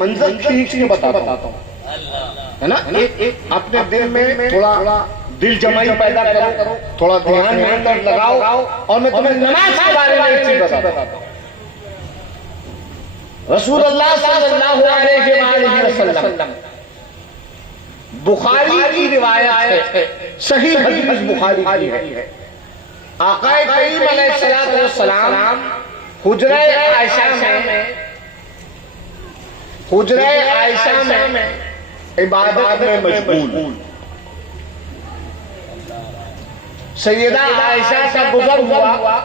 منظر کھینچ کے بتاتا ہوں، ہے نا؟ اپنے دل میں تھوڑا دل جمعی پیدا کرو، تھوڑا دھیان میں اندر لگاؤ، اور میں تمہیں نماز کے بارے میں ایک چیز بتاتا ہوں۔ رسول اللہ صلی اللہ علیہ وآلہ وسلم، بخاری کی روایت ہے، صحیح حدیث بخاری کی ہے، آقا کریم علیہ السلام حجرہ عائشہ میں عبادت میں مشغول، سیدہ عائشہ کا گزر ہوا،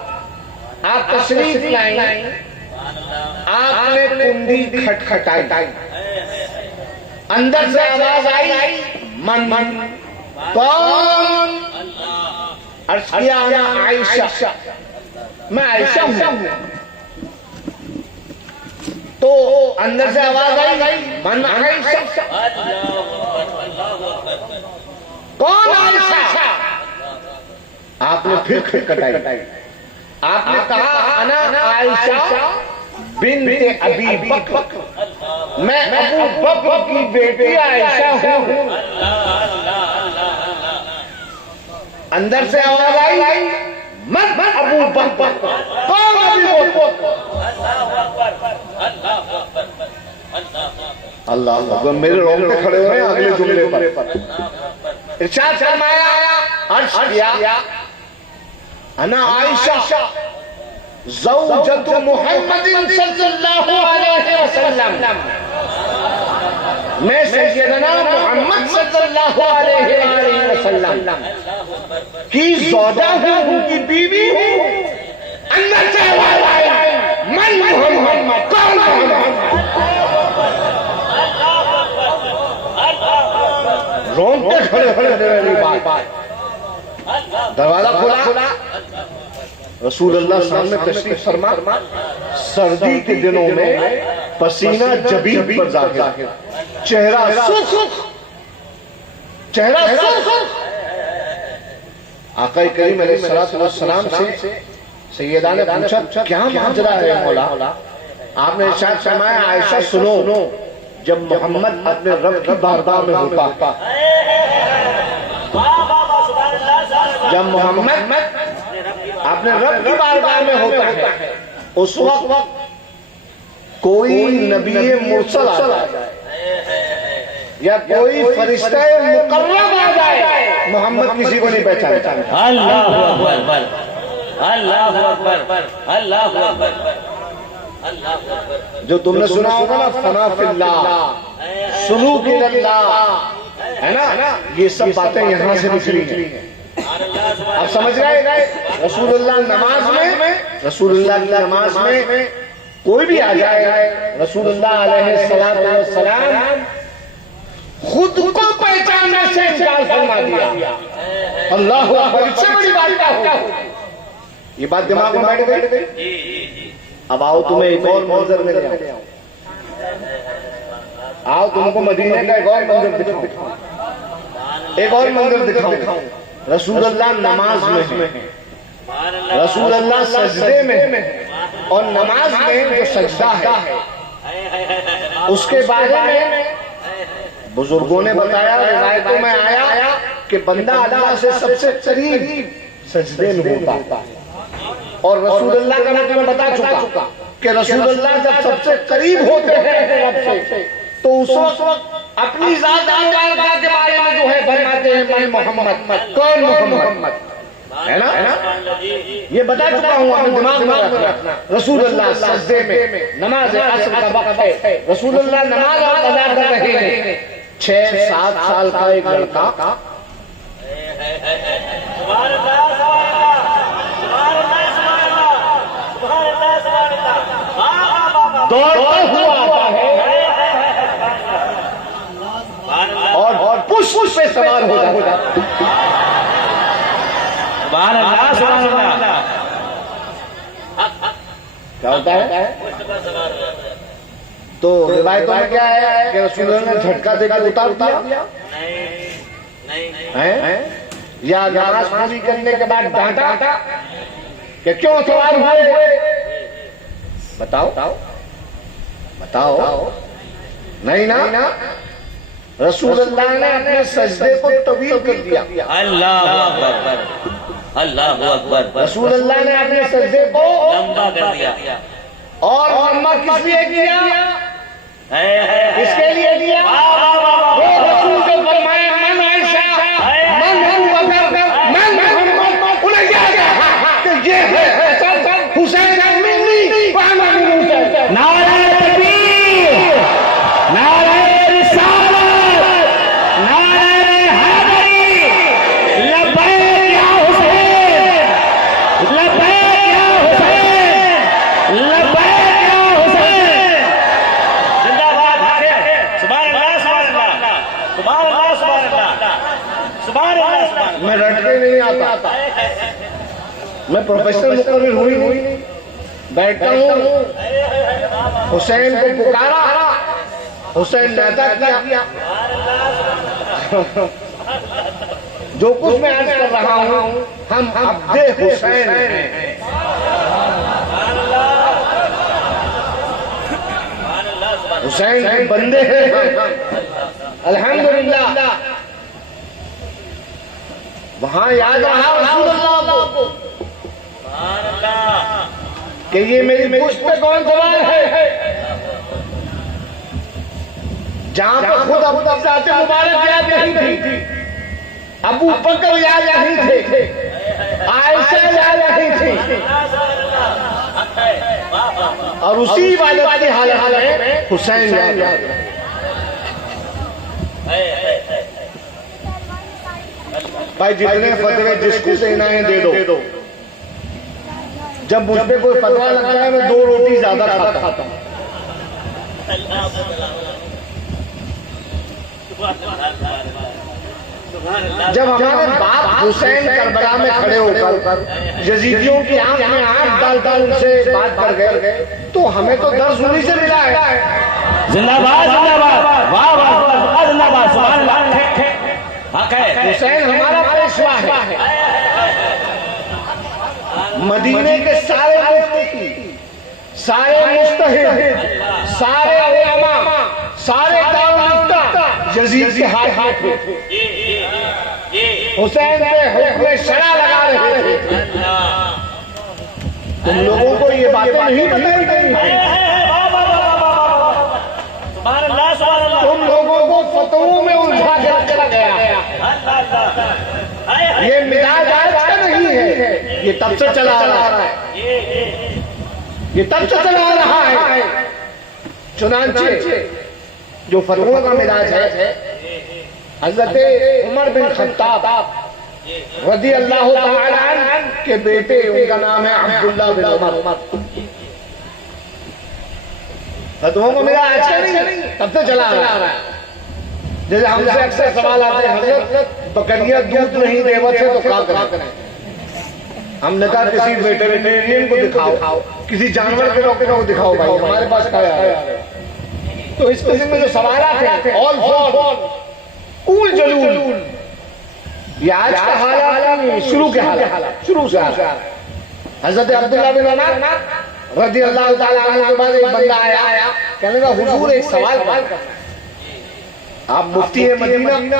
آپ تشریف لائیں، آپ نے کنڈی کھٹکھٹائی، اندر سے آواز آئی، من کون؟ عرض کیا انا عائشہ، میں عائشہ ہوں۔ تو اندر سے آواز آئی، من عائشہ، کون عائشہ؟ آپ نے پھر کھٹکھٹائی، آپ نے کہا انا عائشہ بنت ابی بکر، میں ابو بکر کی بیٹی عائشہ ہوں۔ اندر سے آواز آئی، من ابو بکر، کون ابو بکر؟ اللہ اکبر، میرے رونگٹے کھڑے ہوئے ہیں اگلے جملے پر۔ ارشاد فرمایا، عرض کیا انا عائشہ زوجۃ محمد صلی اللہ علیہ وسلم، میں سیدنا محمد صلی اللہ علیہ وآلہ وسلم کی زوجہ ہوں، ان کی بیوی ہوں۔ اندر سے آواز آئی، من محمد، کون محمد؟ رونگٹے کھڑے میری بات۔ دروازہ کھلا، رسول اللہ سامنے تشریف فرما، سردی کے دنوں میں پسینہ جبین پر ظاہر، چہرہ سرخ، آقا کریم علیہ السلام سے سیدہ نے پوچھا کیا ماجرا ہے مولا؟ آپ نے ارشاد فرمایا، عائشہ سنو، جب محمد اپنے رب کی بارگاہ میں ہوتا، جب محمد اپنے رب کی بارگاہ میں ہوتا ہے، اس وقت کوئی نبی مرسل آ جائے یا کوئی فرشتہ مقرب آ جائے، محمد کسی کو نہیں پہچانتا۔ اللہ اکبر، اللہ اکبر، اللہ اکبر۔ جو تم نے سنا ہوگا نا، فنا فی اللہ، سلوک اللہ، ہے نا، یہ سب باتیں یہاں سے نکلی ہیں۔ اب سمجھ گئے؟ رسول اللہ رسول اللہ کی نماز میں کوئی بھی آ جائے، رسول اللہ علیہ السلام خود کو پہچاننے سے انکار فرما دیا۔ اللہ اکبر، اس سے بڑی بات کیا ہوگی؟ یہ بات دماغ میں بیٹھ گئی۔ اب آؤ تمہیں ایک اور منظر میں لے آؤ، تم کو مدینے کا ایک اور منظر دکھاؤں، ایک اور منظر دکھاؤں۔ رسول اللہ نماز میں ہے، رسول اللہ سجدے میں ہے، اور نماز میں جو سجدہ ہے اس کے بارے میں بزرگوں نے بتایا، روایتوں میں آیا کہ بندہ اللہ سے سب سے قریب سجدے میں ہوتا ہے، اور رسول اللہ کا میں تمہیں بتا چکا کہ رسول اللہ جب سب سے قریب ہوتے ہیں رب سے، تو اس وقت اپنی ذات کے بارے میں جو ہے فرماتے ہیں، میں محمد، کون محمد؟ ہے نا، یہ بتا چکا ہوں، آپ دماغ میں رکھنا۔ رسول اللہ سجدے میں، نماز عصر کا وقت ہے، رسول اللہ نماز ادا کر رہے ہیں۔ 6-7 سال کا ایک لڑکا دوڑتا ہوا آتا ہے اور پش پہ سوار ہو جاتا ہے۔ سبحان اللہ، سبحان اللہ۔ کیا ہوتا ہے؟ تو روایتوں میں کیا ہے کہ رسول اللہ نے جھٹکا دے کے اتار دیا، یا نماز پوری کرنے کے بعد ڈانٹا کہ کیوں سوار ہوئے؟ بتاؤ، نہیں نا، رسول اللہ نے اپنے سجدے کو طویل کر دیا. اللہ اکبر اللہ اکبر. رسول اللہ نے اپنے سجدے کو لمبا کر دیا. اور لمبا کس لیے کیا؟ اس کے لیے دیا وہ رسول جو فرمایا من عائشہ من بکر من محمد انہیں یاد ہے کہ یہ ہے حسین منی وانا من حسین. نعرہ تکبیر، نعرہ رسالت، نعرہ حیدری، لبیک یا حسین، لبیک یا حسین، لبیک یا حسین. زندہ باد. سبحان اللہ سبحان اللہ سبحان اللہ سبحان اللہ سبحان اللہ سبحان اللہ. میں رٹ کے نہیں آتا، میں پروفیشنل مقرر ہوئی نہیں، بیٹھتا ہوں، حسین کو پکارا، حسین نے ادا کیا. جو کچھ میں عرض کر رہا ہوں، ہم عبد حسین ہیں. حسین کے بندے ہیں ہم. الحمدللہ وہاں یاد رہا رسول اللہ کو کہ یہ میری پشت پہ کون سوار ہے. جہاں پہ خود ابو ذات مبارک یاد نہیں تھی، ابو بکر یاد نہیں تھے، عائشہ یاد نہیں تھی، اور اسی عبادت کی حالت میں حسین یاد ہے. بھائی جتنے فتوے جس کو دینا ہے دے دو. جب مجھ پہ کوئی فتویٰ لگتا ہے میں 2 روٹی زیادہ کھاتا ہوں. جب ہمارے باپ حسین کربلا میں کھڑے ہو کر یزیدیوں کی آنکھ میں آنکھ ڈال ڈال ان سے بات کر گئے تو ہمیں تو درس انہی سے ملا ہے. زندہ باد، زندہ باد، واہ واہ واہ، زندہ باد، سبحان اللہ. حق ہے. حسین ہمارا پیشوا ہے. مدینے کے سارے مفتی، سارے مجتہد، سارے علماء، سارے دارالفتہ یزید کے ہاتھ تھے. حسین پہ حکم شرع لگا رہے تھے. تم لوگوں کو یہ باتیں نہیں بتائی گئی ہیں. تم لوگوں کو فتووں میں الجھا کے رکھا گیا. یہ مزاج آج کا نہیں ہے، یہ تب سے چلا آ رہا ہے، یہ تب سے چلا آ رہا ہے. چنانچہ جو فتووں کا مزاج ہے، حضرت عمر بن خطاب رضی اللہ تعالی عنہ کے بیٹے، ان کا نام ہے عبداللہ بن عمر. فتووں کا مزاج آج کا نہیں، تب سے چلا آ رہا ہے. جیسے ہم سے اکثر سوال آتے ہیں، حضرت بکریاں دودھ نہیں دیوت ہے تو کیا کریں؟ ہم نے کہا کسی ویٹرینرین کو دکھاؤ، کسی جانور کے ڈاکٹر کو دکھاؤ. بھائی ہمارے پاس کیا ہے؟ تو اس قسم میں جو سوالات ہیں، آل فور اول جلول، یہ آج کا حالات نہیں، شروع کے حالات، شروع سے حالات. حضرت عبداللہ بن عمر رضی اللہ تعالیٰ عنہ کے بعد ایک بندہ آیا، کہنے لگا حضور ایک سوال کرنا. آپ مفتی ہیں مدینہ؟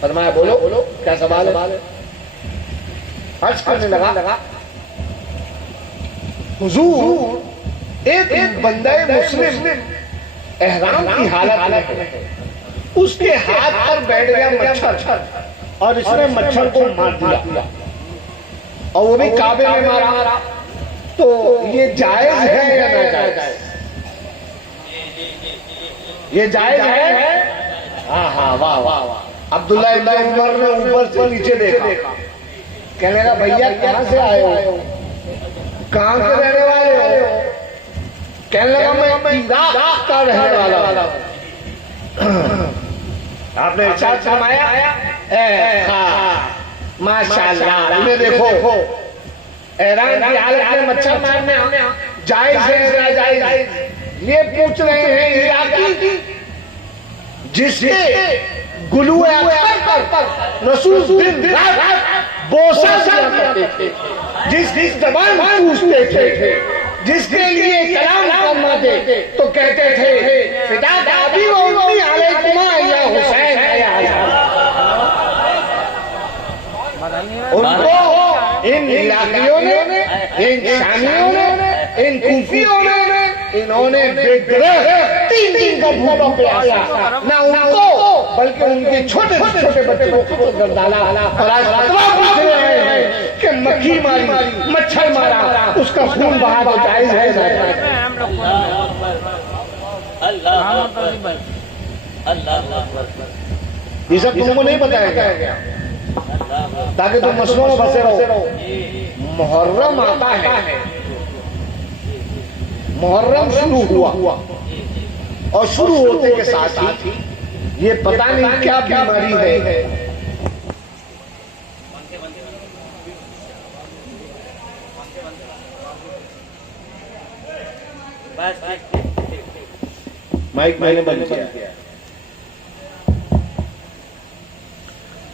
فرمایا بولو کیا سوال ہے؟ عرض کرنے لگا حضور ایک بندہ مسلم احرام کی حالت میں اس کے ہاتھ پر بیٹھ گیا مچھر اور اس نے مچھر کو مار دیا اور وہ بھی کعبے میں مارا، تو یہ جائز ہے یا ناجائز؟ یہ جائز ہے؟ ہاں واہ واہ. عبداللہ ابن عمر نے اوپر سے نیچے دیکھا، کہنے لگا بھیا کہاں سے آئے ہو، کہاں کے رہنے والے ہو؟ کہنے لگا میں عراق کا رہنے والا ہوں. آپ نے ارشاد فرمایا ماشاءاللہ. انہیں دیکھو احرام کی حالت میں مچھر مارنا جائز ہے یا ناجائز؟ یہ پوچھ رہے ہیں عراقی جس کے گلو اکثر پر رسول دن رات بوسہ کرتے تھے، جس زبان پوچھتے تھے جس کے لیے کلام کرنا تھے تو کہتے تھے فداک ابی و امی علیکما یا حسین یا حسن. ان کو ان علاقیوں نے، ان شامیوں نے، ان کوفیوں نے، انہوں نے بے درخت 3 دن کا بھوکا پیاسا نہ ان کو بلکہ ان کے چھوٹے چھوٹے بچے کو قتل کر ڈالا. اور آج فتویٰ پوچھ رہے ہیں کہ مکھی ماری، مچھر مارا، اس کا خون بہا تو جائز ہے نہ جائز؟ یہ سب تم کو نہیں بتایا گیا تاکہ تم مسئلوں میں بسے رہو. محرم آتا ہے، محرم شروع ہوا اور شروع ہوتے کے ساتھ ہی یہ پتہ نہیں کیا بیماری ہے مائک میں نے بند کیا.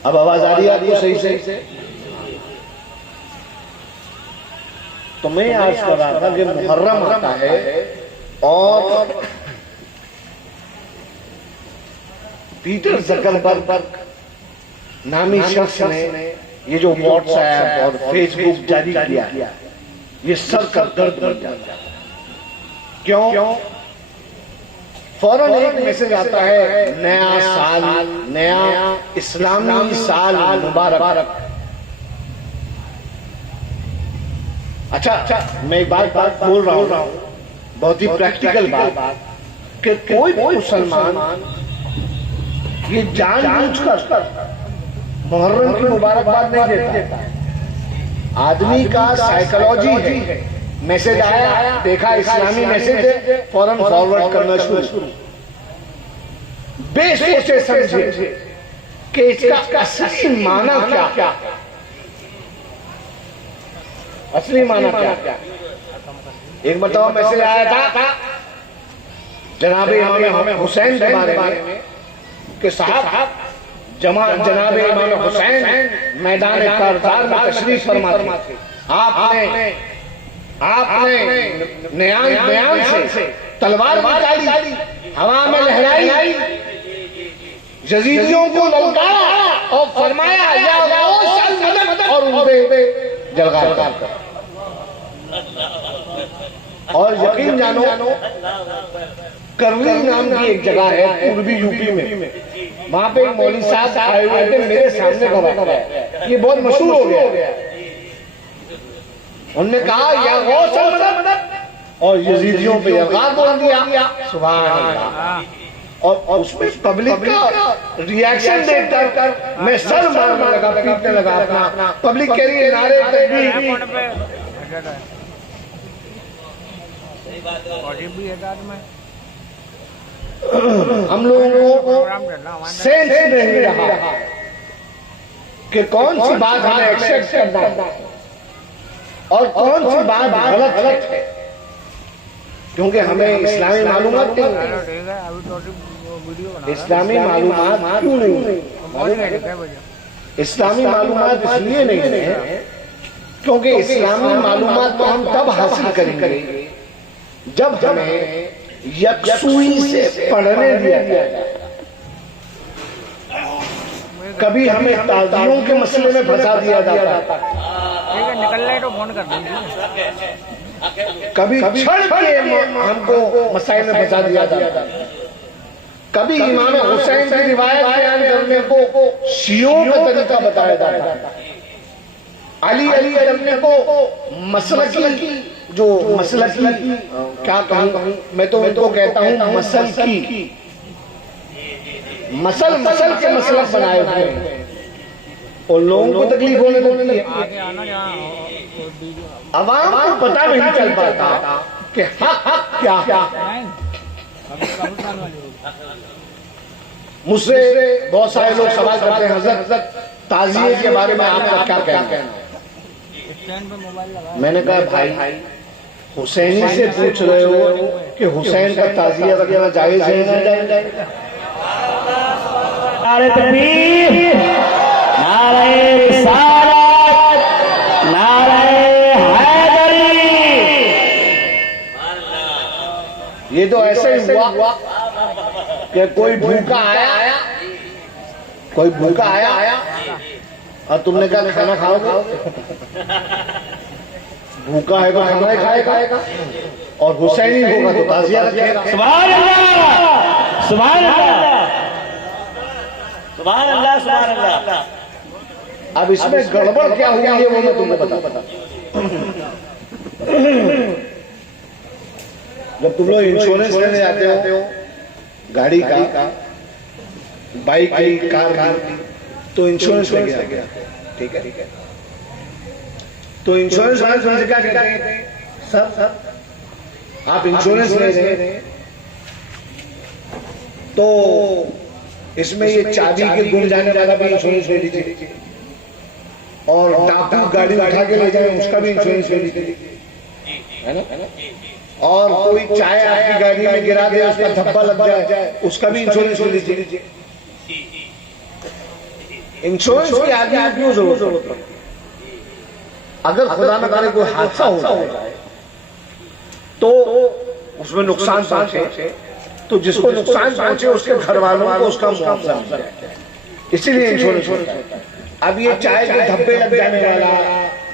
اب آواز آ رہی ہے آپ کو صحیح سے؟ تو میں عرض کر رہا تھا کہ محرم آتا ہے اور پیٹر زکربرگ نامی شخص نے یہ جو واٹس ایپ اور فیس بک جاری کیا یہ سر کا درد بن جاتا ہے. کیوں؟ فوراً ایک میسج آتا ہے نیا سال، نیا اسلامی سال مبارک. اچھا میں ایک بات بول رہا ہوں، بہت ہی پریکٹیکل بات، کہ کوئی مسلمان یہ جان بوجھ کر محرم کی مبارکباد نہیں دیتا. آدمی کا سائیکالوجی ہے، میسج آیا، دیکھا اسلامی میسج ہے، فوراً فارورڈ کرنا شروع. بے سوچے سمجھے کہ اس کا اصلی معنی کیا، اصلی معنی کیا. ایک مرتبہ میسج آیا تھا جناب امام حسین کے بارے میں کہ صاحب جناب امام حسین میدان کارزار میں تشریف فرما تھے. آپ نے بیان سے تلوار نکالی، ہوا میں لہرائی، یزیدیوں کو للکارا اور فرمایا یا غوث المدد، اور ان پہ جلغار کر. اور یقین جانو کرولی نام کی ایک جگہ ہے پوربی یو پی میں، وہاں پہ ایک مولوی صاحب آئے ہوئے تھے، میرے سامنے گواہ، یہ بہت مشہور ہو گیا. انہوں نے کہا یا غوث المدد اور یزیدیوں پہ جلغار بول دیا. سبحان اللہ. اور اس میں پبلک کا ریاکشن دیکھ کر میں سر مارنے لگا، پیٹنے لگا اپنا. پبلک کہہ رہی ہے نعرے تکبیر. ہم لوگوں کو سینس نہیں رہا کہ کون سی بات ہمیں ایکسپٹ کرنا اور کون سی بات غلط ہے، کیونکہ ہمیں اسلامی معلومات نہیں ہے. اسلامی معلومات کیوں نہیں؟ اسلامی معلومات اس لیے نہیں ہے کیونکہ اسلامی معلومات تو ہم تب حاصل کریں گے جب ہمیں یکسوئی سے پڑھنے دیا جائے. کبھی ہمیں تازیوں کے مسئلے میں پھنسا دیا جاتا ہے، کبھی چھڑ کے ہم کو مسائل میں پھنسا دیا جاتا ہے، کبھی امام حسین کی روایت بیان کرنے کو شیعوں کا طریقہ بتایا جاتا ہے، علی کرنے کو مسلکی، جو مسلکی کیا کہوں میں تو ان کو کہتا ہوں مسل کی، مسل کے مسلک بنائے ہوئے ہیں اور لوگوں کو تکلیف ہونے لگتی ہے. عوام کو پتہ نہیں چل پاتا کہ حق کیا. مجھ سے بہت سارے لوگ سوال کرتے ہیں حضرت تعزیے کے بارے میں آپ کا کیا کہنا ہے؟ میں نے کہا بھائی حسینی سے پوچھ رہے ہو کہ حسین کا تعزیہ وغیرہ جائز ہے نہ جائز؟ نعرہ تکبیر، نعرہ رسالت، نعرہ حیدری، یہ تو ایسا ہی ہوا کہ کوئی بھوکا آیا، کوئی بھوکا آیا اور تم نے کہا کھانا کھاؤ گے؟ بھوکا ہے تو کھانا ہی کھائے گا، اور حسینی ہوگا تو تعزیہ رکھے گا۔ سبحان اللہ، سبحان اللہ، سبحان اللہ، سبحان اللہ۔ اب اس میں گڑبڑ کیا ہوئی ہے وہ میں تم کو بتا۔ جب تم لوگ انشورنس لینے جاتے ہو گاڑی کا، بائک کی، کار کی، تو انشورنس لے کے آتے، ٹھیک ہے؟ تو انشورنس والے تم سے کیا کہتے ہیں؟ سر آپ انشورنس لے رہے ہیں تو اس میں یہ چابی کے گم جانے والا بھی انشورنس لے لیجیے، اور ڈاکو گاڑی اٹھا کے لے جائیں اس کا بھی انشورنس لے لیجیے، ہے نا؟ اور کوئی چائے آپ کی گاڑی میں گرا دے، اس کا دھبا لگ جائے، اس کا بھی انشورنس لے لیجیے۔ انشورنس کی آدمی کیوں ضرورت ہے؟ اگر خدا نہ کرے کوئی حادثہ ہو جائے تو اس میں نقصان پہنچے، تو جس کو نقصان پہنچے اس کے گھر والوں کو اس کا معاوضہ ملے، اسی لیے انشورنس ہوتا ہے۔ اب یہ چائے کے دھبے لگ جانے والا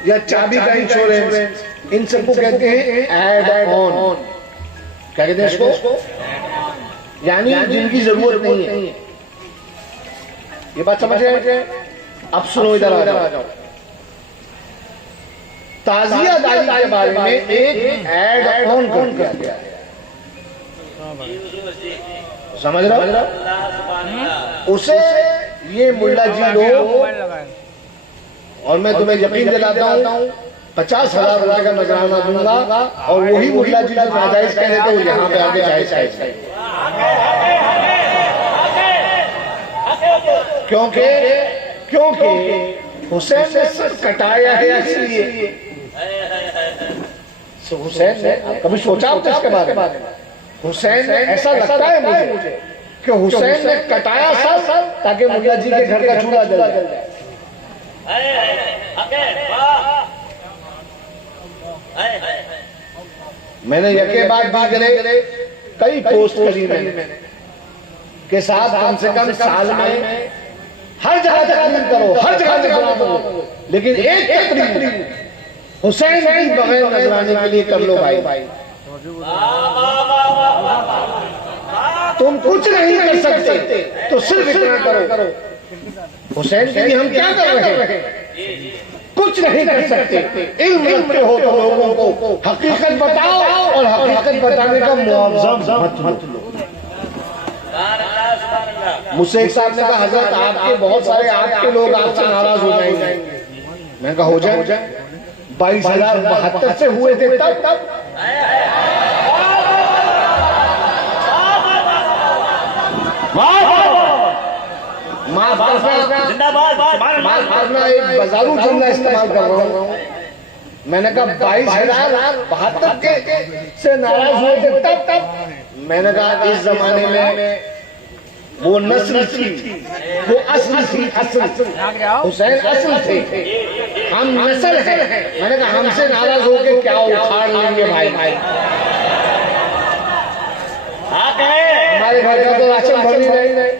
یا چابی کا انشورنس، ان سب کو کہتے ہیں ایڈ آن۔ کیا کہتے ہیں اس کو؟ یعنی جن کی ضرورت نہیں ہے۔ یہ بات سمجھ رہے ہیں؟ اب سنو، ادھر آ جاؤ۔ تعزیہ داری کے بارے میں ایک ایڈ آن کر دیا گیا ہے، سمجھ رہے ہو؟ اسے یہ ملا جی لوگ، اور میں تمہیں یقین دلاتا ہوں 50,000 روپے کا نذرانہ دوں گا، اور وہی ملا جی جو ناجائز کہہ دیتے وہ یہاں پہ آ کے جائز کہہ دیتے۔ کیونکہ حسین نے سر کٹایا ہے اس لیے۔ حسین نے کبھی سوچا ہوتا اس کے بارے میں؟ حسین نے ایسا لگتا ہے مجھے کہ حسین نے کٹایا سر تاکہ ملا جی کے گھر کا چولہا جل جائے۔ میں نے یکے بعد دیگرے کئی پوسٹ کری میں نے کہ صاحب کم سے کم سال میں ہر جگہ تقریر کرو، ہر جگہ تقریر کرو، لیکن ایک تقریر حسین کی بغیر نذرانے کے لیے کر لو بھائی۔ تم کچھ نہیں کر سکتے تو صرف اتنا کرو، حسین کے لیے ہم کیا کر رہے ہیں؟ کچھ نہیں کر سکتے، علم رکھتے ہو تو لوگوں کو حقیقت بتاؤ، اور حقیقت بتانے کا معاوضہ مت لو۔ مجھ سے ایک صاحب نے کہا حضرت آپ کے بہت سارے آپ کے لوگ آپ سے ناراض ہو جائیں گے۔ میں نے کہا ہو جائیں، 22,072 سے ہوئے تھے تب۔ ایک بازارو جملہ استعمال کر رہا ہوں، میں نے کہا 22,072 سے ناراض ہوئے تھے تب۔ میں نے کہا اس زمانے میں وہ نسل تھی، وہ اصل تھی، اصل حسین اصل تھے، ہم نسل ہیں۔ میں نے کہا ہم سے ناراض ہو کے کیا اکھاڑ لیں گے بھائی؟ ہمارے گھر کا تو راشن بھر نہیں رہے،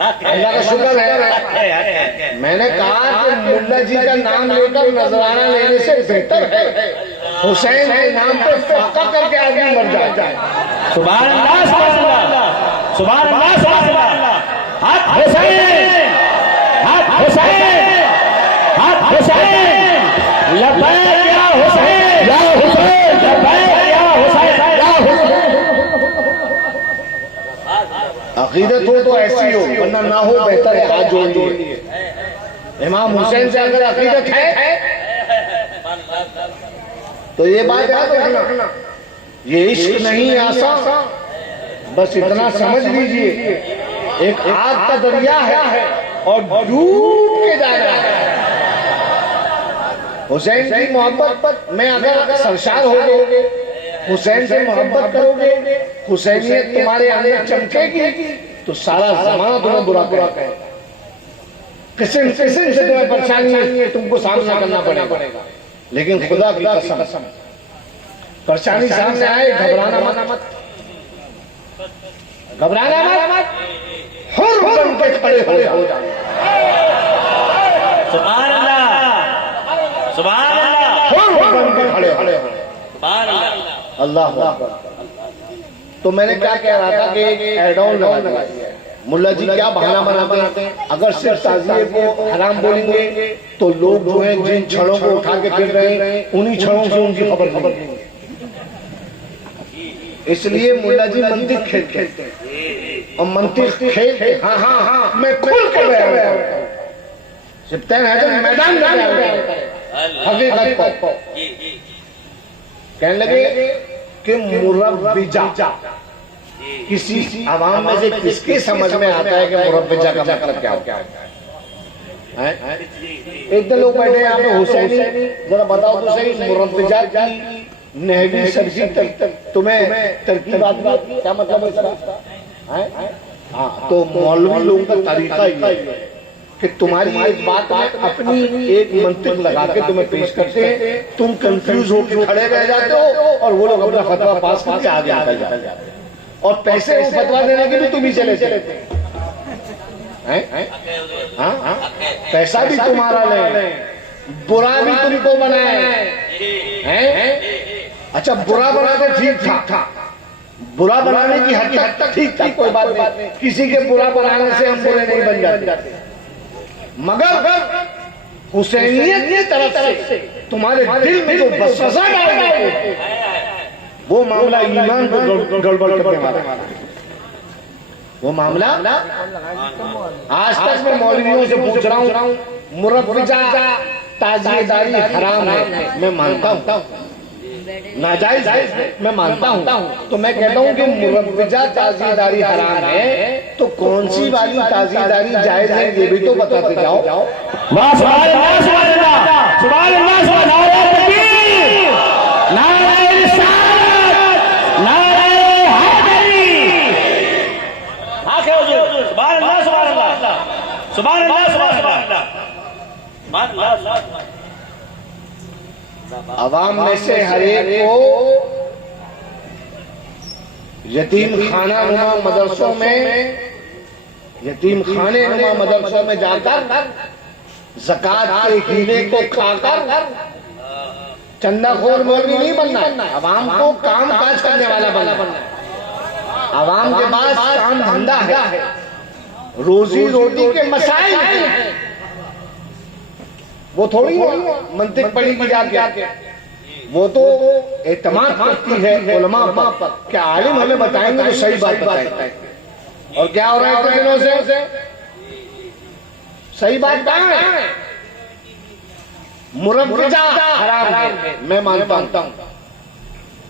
اللہ کا شکر ہے۔ میں نے کہا کہ ملا جی کا نام لے کر نذرانہ لینے سے بہتر ہے حسین کے نام پہ فاقہ کر کے آدمی مر جائے۔ سبحان اللہ، سبحان اللہ، سبحان اللہ، سبحان اللہ۔ حق حسین، حق حسین، حق حسین، لبیک یا حسین، یا حسین، لبیک یا حسین، یا حسین۔ عقیدت ہو تو ایسی ہو، ورنہ نہ ہو بہتر ہے ہاتھ جوڑ لیے۔ امام حسین سے اگر عقیدت ہے تو یہ بات یاد رکھنا، یہ عشق نہیں آسان، بس اتنا سمجھ لیجئے ایک آگ کا دریا ہے اور ڈوب کے جانا ہے۔ حسین کی محبت میں اگر سرشار ہو گے، حسین سے محبت کرو گے، حسینیت تمہارے اندر چمکے گی، تو سارا زمانہ تمہیں برا کہے گا، قسم سے تمہیں پریشانی تم کو سامنا کرنا پڑے گا۔ لیکن خدا کی قسم، پریشانی سامنے آئے گھبرانا مت، گھبرانا مت، حر بن کے کھڑے ہو جاؤ. سبحان اللہ سبحان اللہ حر بن کے کھڑے ہو. سبحان اللہ. اللہ اکبر. تو میں نے کیا کہہ رہا تھا کہ ایڈ آن لگا دیا. ملا جی کیا بہانہ بناتے ہیں؟ اگر صرف تعزیے کو حرام بولیں گے تو لوگ جو ہیں جن چھڑوں کو اٹھا کے پھر رہے ہیں انہی چھڑوں سے ان کی خبر نہیں. اس لیے ملا جی منطق کھیلتے ہیں اور منطق کھیل کے ہاں میں کھل کے بیان کرتا ہوں. سبتین حیدر میدان میں بیان کرتا ہے حقیقت کو. کہنے لگے کہ مربجہ کسی عوام میں سے کس کے سمجھ میں آتا ہے کہ مربجہ کا مطلب کیا ہوتا ہے؟ ایک دن لوگ بیٹھے ہیں آپ حسینی، ذرا بتاؤ تو صحیح مربجہ کی نحوی سبزی تمہیں ترکیبات کیا مطلب ہے سر؟ ہاں تو مولوی لوگوں کا طریقہ یہ ہے کہ تمہاری ایک بات میں اپنی ایک منطق لگا کے تمہیں پیش کرتے ہیں، تم کنفیوز ہو کے کھڑے رہ جاتے ہو اور وہ لوگ اپنا فتویٰ پاس کر کے آگے نکل جاتے ہیں اور پیسے وہ فتویٰ دینے کے بھی تم ہی چلے تھے. پیسہ بھی تمہارا لیں، برا بھی تم کو بنائے. اچھا برا بناتے ٹھیک تھا، برا بنانے کی حد تک ٹھیک تھا، کوئی بات نہیں، کسی کے برا بنانے سے ہم برے نہیں بن جاتے. مگر حسینیت کی طرف سے تمہارے دل میں جو وسوسہ ڈال دیتے وہ معاملہ ایمان کو گڑبڑ کرنے والا ہے. وہ معاملہ آج تک میں مولویوں سے پوچھ رہا ہوں مربجہ تعزیہ داری حرام ہے، میں مانتا ہوں، ناجائز ہے، میں مانتا ہوں. تو میں کہتا ہوں کہ مربجہ تعزیہ داری حرام ہے تو کون سی والی تعزیہ داری جائز ہے یہ بھی تو بتاتے جاؤ. سبحان اللہ سبحان اللہ سبحان اللہ سبحان اللہ تکبیر نعرہ رسالت نعرہ حیدری. آنکھیں حضور سبحان اللہ سبحان اللہ سبحان اللہ سبحان اللہ سبحان اللہ. عوام میں سے ہر ایک کو یتیم خانہ نما مدرسوں میں جا کر زکات کے ہیرے کو کھا کر چندہ خور مولوی نہیں بننا. عوام کو کام کاج کرنے والا بننا. عوام کے پاس کام دھندا ہے، روزی روٹی کے مسائل ہیں. وہ تھوڑی منطق پڑھی کی جا کے، وہ تو اعتماد کرتی ہے علماء پر کہ عالم ہمیں بتائیں گے تو صحیح بات بتائیں. اور کیا ہو رہا ہے اتنے دنوں سے؟ صحیح بات کہاں ہے؟ مربجہ حرام ہے، میں مانتا ہوں،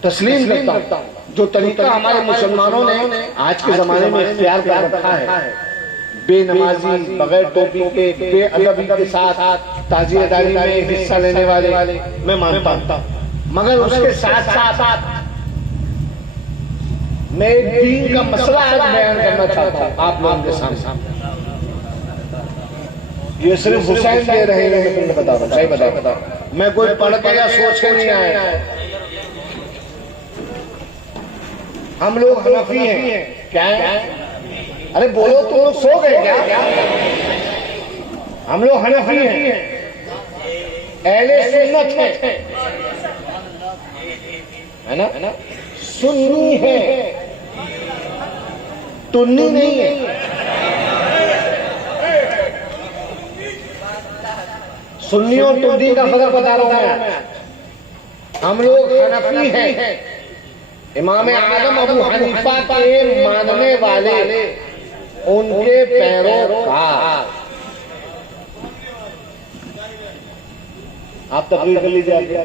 تسلیم کرتا ہوں. جو طریقہ ہمارے مسلمانوں نے آج کے زمانے میں اختیار کر رکھا ہے، بے نمازی، بغیر ٹوپی کے، بے ادبی کے ساتھ تعزیہ داری میں حصہ لینے والے، میں مانتا ہوں. مگر اس کے ساتھ میں ایک دین کا مسئلہ آج بیان کرنا چاہتا ہوں آپ لوگوں کے سامنے. یہ صرف حسین دے رہے ہیں، میں تمہیں بتا رہا ہوں، صحیح بتا رہا ہوں. میں کوئی پڑھ کے یا سوچ کے نہیں آیا. ہم لوگ حنفی ہیں. کیا ہیں؟ ارے بولو تو لوگ سو گئے کیا؟ ہم لوگ حنفی ہیں، اہل سنت ہیں، ہے نا؟ سنی ہے، تنی نہیں ہے. سنی اور تنی کا فرق بتا رہا ہوں میں. ہم لوگ حنفی ہیں، امام اعظم ابو حنیفہ کے ماننے والے، ان کے پیروکار. آپ تقریر کر لیجیے.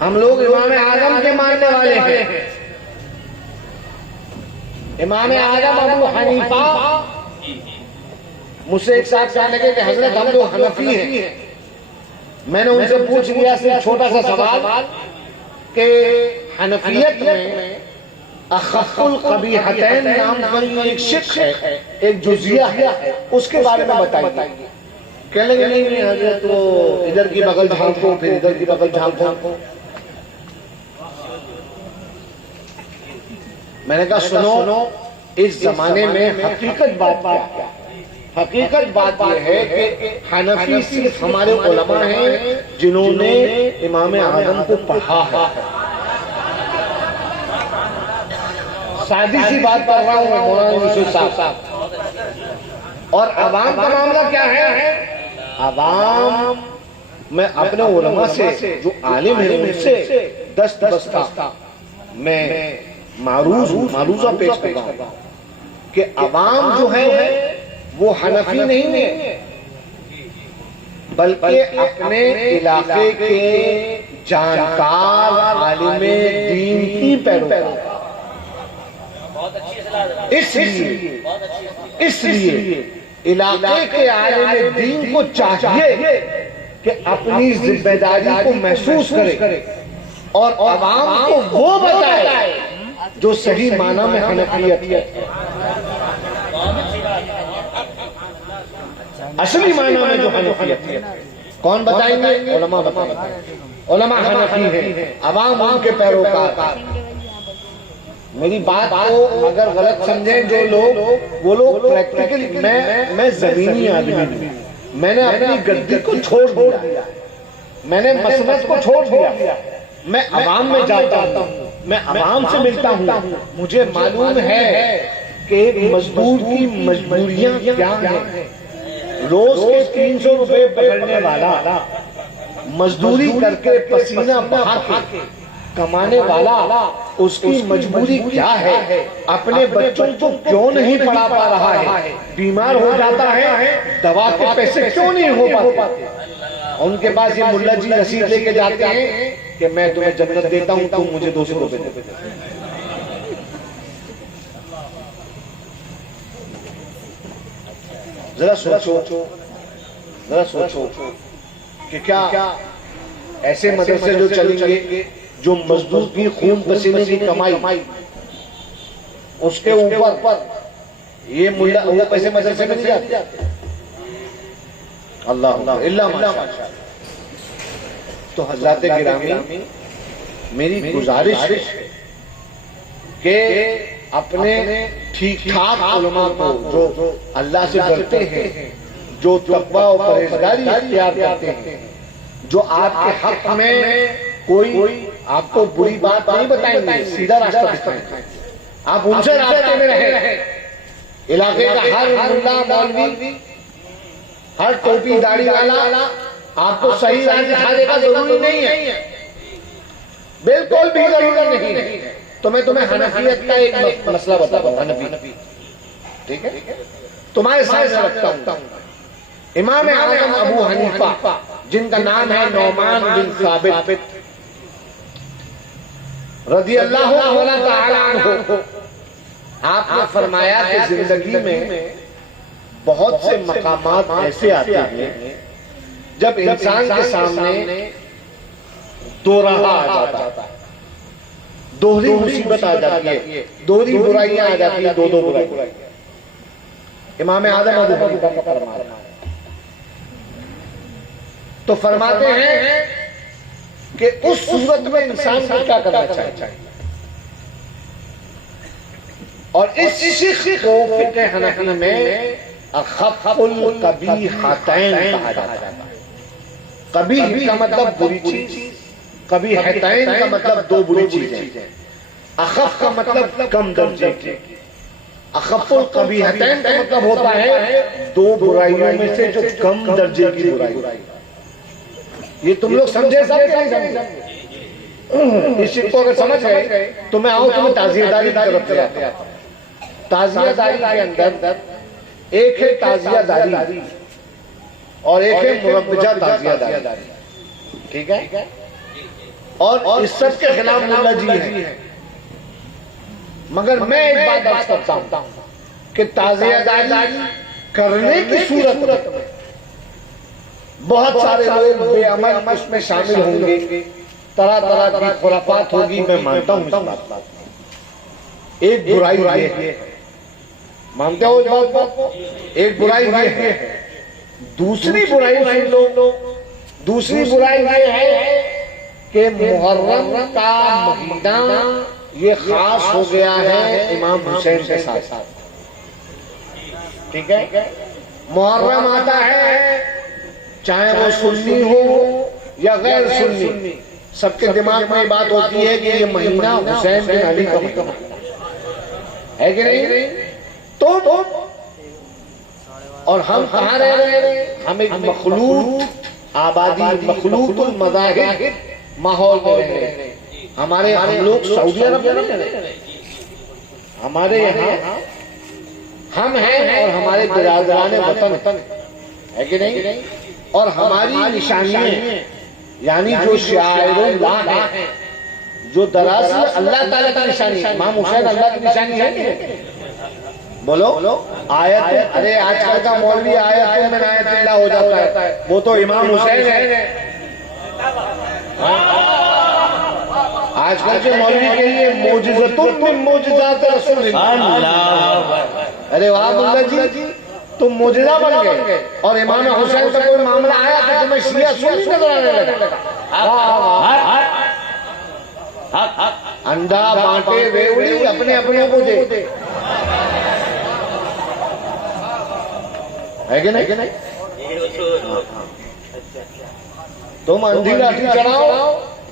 ہم لوگ امام اعظم کے ماننے والے ہیں. امام اعظم ابو حنیفہ مجھ سے ایک ساتھ کہنے لگے کہ حضرت ہم لوگ حنفی ہیں. میں نے ان سے پوچھ لیا صرف چھوٹا سا سوال کہ حنفیت میں اخف القبیحتین نام کا ایک شق ہے، ایک جزیہ ہے، اس کے بارے میں بتائیے. کہنے لگے نہیں حضرت وہ ادھر کی بغل جھانکو، پھر ادھر کی بغل جھانکو. میں نے کہا سنو، اس زمانے میں حقیقت بات کیا ہے؟ حقیقت بات یہ ہے کہ حنفی صرف ہمارے علماء ہیں جنہوں نے امام اعظم کو پڑھا ہے۔ سادی سی بات کر رہا ہوں مولانا یوسف صاحب۔ اور عوام کا معاملہ کیا ہے؟ عوام میں اپنے علماء سے جو عالم ہیں ان سے دست بستہ میں معروضہ پیش کرتا ہوں کہ عوام جو ہے وہ حنفی نہیں ہے بلکہ اپنے علاقے کے جانکار عالم دین کی پیروکار۔ اس لیے علاقے کے عالم دین کو چاہیے کہ اپنی ذمہ داری کو محسوس کرے اور عوام کو وہ بتائے جو صحیح معنی میں حنفیت ہے، اصلی معنی میں جو حنفیت ہے۔ کون بتائیں گے؟ علماء بتائیں گے۔ علماء حنفی ہیں، عوام ان کے پیروکار۔ میری بات کو اگر غلط سمجھیں جو لوگ، وہ لوگ پریکٹیکلی، میں زمینی آدمی ہوں، میں نے اپنی گدی کو چھوڑ دیا، میں نے مسلک کو چھوڑ دیا، میں عوام میں جاتا ہوں، میں عوام سے ملتا ہوں، مجھے معلوم ہے کہ ایک مزدور کی مجبوریاں کیا ہیں۔ روز کے 300 روپے پکڑنے والا، مزدوری کر کے پسینہ بہا کے کمانے والا، اس کی مجبوری کیا ہے؟ اپنے بچوں کو کیوں نہیں پڑھا پا رہا ہے؟ بیمار ہو جاتا ہے، دوا کے پیسے کیوں نہیں ہو پاتے؟ ان کے پاس یہ ملا جی رسید لے کے جاتے ہیں کہ میں تمہیں جنت دیتا ہوں، تم مجھے 200 روپے دے۔ ذرا سوچو کہ کیا ایسے مدرسے جو چلیں گے جو مزدور کی خون پسینے کی کمائی اس کے اوپر یہ ملا وہ پیسے مدرسے میں نہیں جاتے؟ اللہ ماشاءاللہ۔ تو حضرات گرامی، میری گزارش ہے کہ اپنے ٹھیک ٹھاک علماء کو جو اللہ سے ڈرتے ہیں، جو تقوی و پرہیزگاری اختیار کرتے ہیں، جو آپ کے حق میں کوئی آپ کو بری بات نہیں بتائیں گے، سیدھا راستہ دکھائیں گے، آپ ان سے رابطے میں رہیں۔ علاقے کا ہر ملا مولوی، ہر ٹوپی داڑھی والا آپ کو صحیح راہ دکھانے کا ضروری نہیں ہے، بالکل بھی ضرورت نہیں ہے۔ تو میں تمہیں حنفیت کا ایک مسئلہ بتاتا ہوں، حنفی، ٹھیک ہے؟ تمہارے سامنے رکھتا ہوں امام اعظم ابو حنیفہ، جن کا نام ہے نعمان بن ثابت رضی اللہ تعالی عنہ۔ آپ نے فرمایا کہ زندگی میں بہت سے مقامات ایسے آتے ہیں جب انسان کے سامنے دو راہ آ جاتا ہے، دوہری مصیبت آ جاتی ہے، دوہری برائیاں آ جاتی ہیں، دو برائیاں۔ امام اعظم ابو حنیفہ کا فرمان ہے، تو فرماتے ہیں کہ اس صورت میں انسان کو کیا کرنا چاہیے، اور اس شیخ کو فقہ حنفی میں اخف القبیحتین کہا جاتا ہے۔ قبیح کا مطلب بری چیز، قبیحتین کا مطلب دو بری چیزیں، اخف کا مطلب کم درجے کی۔ اخف القبیحتین کا مطلب ہوتا ہے دو برائیوں میں سے جو کم درجے کی برائی۔ یہ تم لوگ سمجھے سب کہ نہیں سمجھے؟ اس چیز کو اگر سمجھ گئے تو میں آؤں تمہیں تعزیہ داری کی طرف سے آتا ہوں۔ تعزیہ داری کے اندر ایک ہے تعزیہ داری اور ایک ہے مربجہ تعزیہ داری، ٹھیک ہے؟ اور اس سب کے خلاف ملا جی ہے، مگر میں ایک بات عرض کرتا ہوں کہ تعزیہ داری کرنے کی صورت میں بہت سارے لوگ بے عمل اس میں شامل ہوں گے، طرح طرح کی خرافات ہوگی، میں مانتا ہوں اس بات۔ ایک برائی یہ ہے، مانتے ہو اس بات کو؟ ایک برائی یہ ہے۔ دوسری برائی سن لو، دوسری برائی یہ ہے کہ محرم کا مہینہ یہ خاص ہو گیا ہے امام حسین کے ساتھ. ٹھیک ہے. محرم آتا ہے چاہے وہ سنی ہو یا غیر سنی، سب کے دماغ میں یہ بات ہوتی ہے کہ یہ مہینہ حسین بن علی کا مہینہ ہے کہ نہیں؟ تو اور ہم کہاں رہ رہے ہیں؟ ہم ایک مخلوط آبادی، مخلوط المذاہب ماحول میں رہ رہے ہیں. ہم لوگ سعودی عرب میں نہیں رہ رہے، ہمارے یہاں ہم ہیں اور ہمارے برادران وطن ہے کہ نہیں؟ اور ہماری نشانیاں یعنی جو شعائر اللہ ہیں، جو دراصل اللہ تعالیٰ کی نشانی ہے. امام حسین اللہ کی نشانی ہے. بولو آیت، ارے آج کل کا مولوی آیت میں آیت اللہ ہو جاتا ہے، وہ تو امام حسین ہے. آج کل کے مولوی کے لیے معجزتوں من معجزات رسول اللہ. ارے واہ ملا جی، تم معجزہ بن گئے اور امام حسین کا کوئی معاملہ آیا تو تمہیں شیعہ سنی نظر آنے لگا. انڈا بانٹے ریوڑی اپنے اپنے کو دے، ہے کہ نہیں؟ تم اندھی لاٹھی چڑھاؤ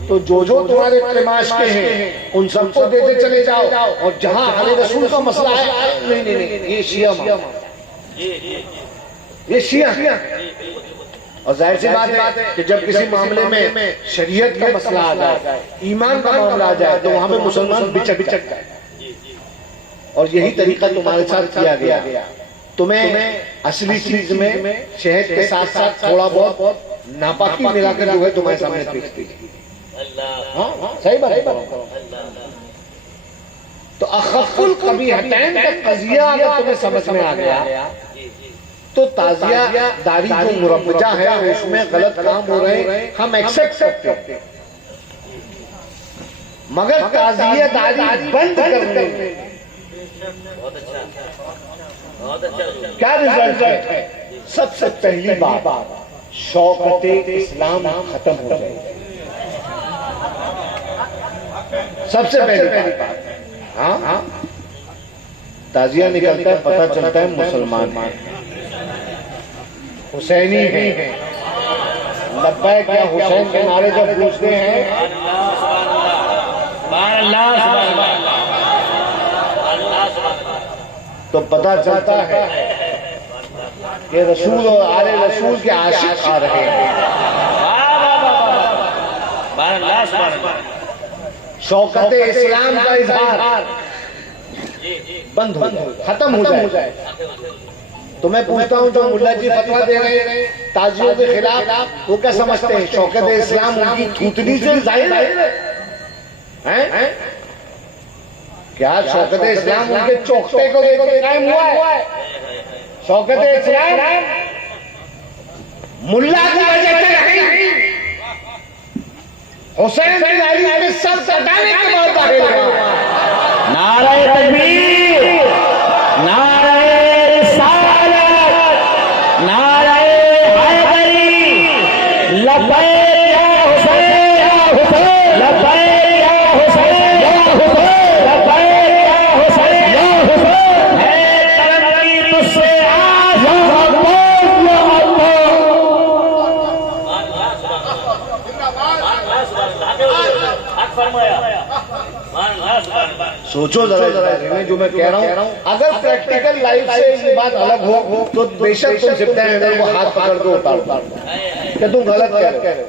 تو جو تمہارے تماش کے ہیں ان سب کو دیتے چلے جاؤ، اور جہاں علی رسول کا مسئلہ ہے نہیں یہ شیعہ، یہ شیعہ. اور ظاہر سی بات ہے کہ جب کسی معاملے میں شریعت کا مسئلہ آ جائے، ایمان کا معاملہ آ جائے، تو وہاں پہ مسلمان بچک جائے. اور یہی طریقہ تمہارے ساتھ کیا گیا. تمہیں اصلی چیز میں شہد کے ساتھ ساتھ تھوڑا بہت ناپاکی ملا کر جو ہے تمہارے سامنے پیش کی. ہاں صحیح بات. تو اخف القبیحتین کا قضیہ اگر تمہیں سمجھ میں آ گیا تو تعزیہ داری جو مربجہ ہے اس میں غلط کام ہو رہے ہیں، ہم ایکسپٹ کرتے ہیں، مگر تعزیہ داری بند کرنے میں کیا رزلٹ ہے؟ سب سے پہلی بات شوکت اسلام ختم ہو جائے. سب سے پہلی بات. ہاں تعزیہ نکلتا ہے، پتہ چلتا ہے مسلمان ہیں، حسینی ہیں. لبیک یا حسین کے نعرے جب پوچھتے ہیں تو پتہ چلتا ہے کہ رسول اور آل رسول کے عاشق آ رہے ہیں. شوکت اسلام کا اظہار بند ہو جائے، ختم ہو جائے. تو میں پوچھتا ہوں جو ملا جی فتویٰ دے رہے ہیں تازیوں کے خلاف، وہ کیا سمجھتے ہیں شوکت اسلام ان کی تھوتنی سے ظاہر ہے؟ کیا شوکت اسلام ان کے چوکھٹے کو دیکھ کے قائم ہوا ہے؟ شوکت اسلام ملا کی وجہ سے نہیں، حسین بن علی کے سر کٹانے کے بعد داخل ہوا. نعرہ تکبیر، نعرہ رسالت، نعرہ حیدری، لبیک یا حسین، یا حسین، لبیک یا حسین، یا حسین، لبیک یا حسین، یا حسین. ہے ترقی تجھ سے آج، یا عباس، یا سوچو ذرا جو میں کہہ رہا ہوں، اگر پریکٹیکل لائف سے یہ بات الگ ہو تو بے شک تم سپتے ہیں کو ہاتھ پکڑ کے اتار کہ تم غلط کہہ رہے ہو.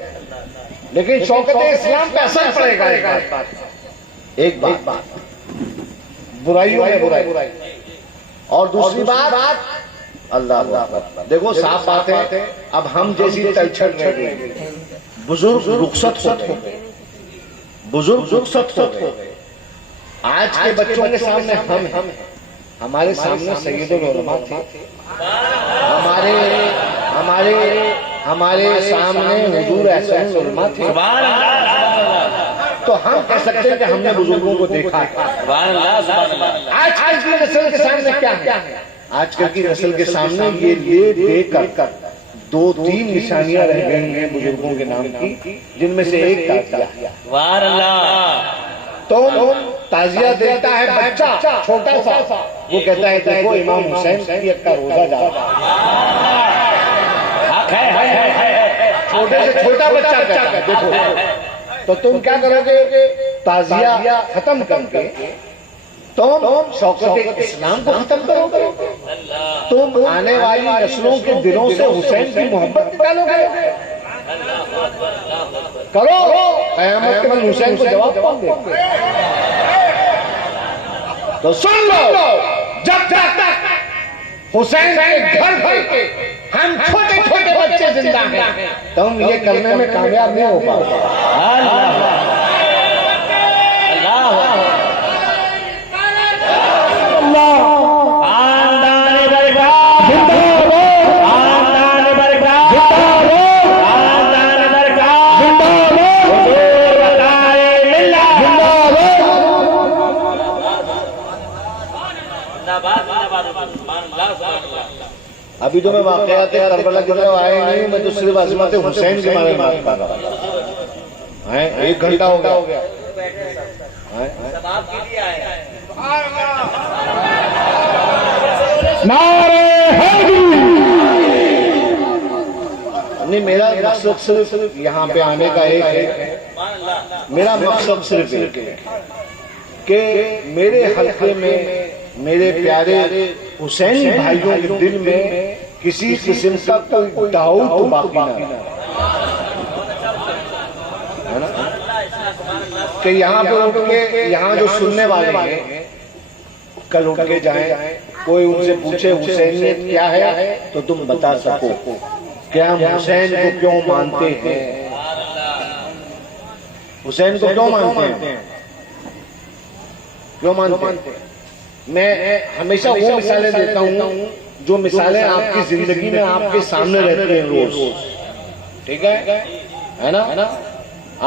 لیکن شوکت اسلام پہ اثر پڑے گا. ایک بات برائیوں میں برائی، اور دوسری بات اللہ دیکھو صاف بات ہے. اب ہم جیسی تلچھڑ رہ گئے، بزرگ رخصت ہوتے ہیں، بزرگ رخصت ہوتے ہیں. آج کے بچوں کے سامنے ہم ہیں، ہمارے سامنے سید العلماء تھے، ہمارے سامنے حضور احسن العلماء تھے. تو ہم کہہ سکتے ہیں کہ ہم نے بزرگوں کو دیکھا ہے. آج کل کی نسل کے سامنے کیا ہے؟ آج کل کی نسل کے سامنے یہ لے کر 2-3 نشانیاں رہ گئی ہیں بزرگوں کے نام کی، جن میں سے ایک تعزیہ. تم تعزیہ دیتا ہے بچہ چھوٹا سا، وہ کہتا ہے دیکھو امام حسین کی کا روزہ جا رہا ہے، چھوٹے سے چھوٹا بچہ کہتا ہے دیکھو۔ تو تم کیا کرو گے؟ تعزیہ ختم کر کے تم شوکت اسلام کو ختم کرو گے، تم آنے والی نسلوں کے دلوں سے حسین کی محبت نکالو گے۔ کرو، قیامت کے دن حسین کو جواب کون دے گا؟ تو سن لو، جب تک حسین کے گھر پر ہم چھوٹے چھوٹے بچے زندہ ہیں تم یہ کرنے میں کامیاب نہیں ہو پاؤ گے۔ ابھی تو میں واقعات کربلا کی طرف آئے نہیں، میں تو صرف عظمت حسین کے بارے میں بات کر رہا ہوں۔ 1 گھنٹہ ہو گیا، نہیں میرا مقصد صرف یہاں پہ آنے کا ایک ہے، میرا مقصد صرف ایک ہے کہ میرے حلقے میں میرے پیارے حسینی بھائیوں کے دل میں کسی قسم کا کوئی ڈاؤٹ باقی نہ رہے، کہ یہاں پہ اٹھ کے یہاں جو سننے والے ہیں کل اٹھ کے جائیں، کوئی ان سے پوچھے حسینیت کیا ہے تو تم بتا سکو کہ ہم حسین کو کیوں مانتے ہیں، حسین کو کیوں مانتے ہیں، کیوں مانتے ہیں۔ میں ہمیشہ وہ مثالیں دیتا ہوں جو مثالیں آپ کی زندگی میں آپ کے سامنے رہتی ہیں روز، ٹھیک ہے نا؟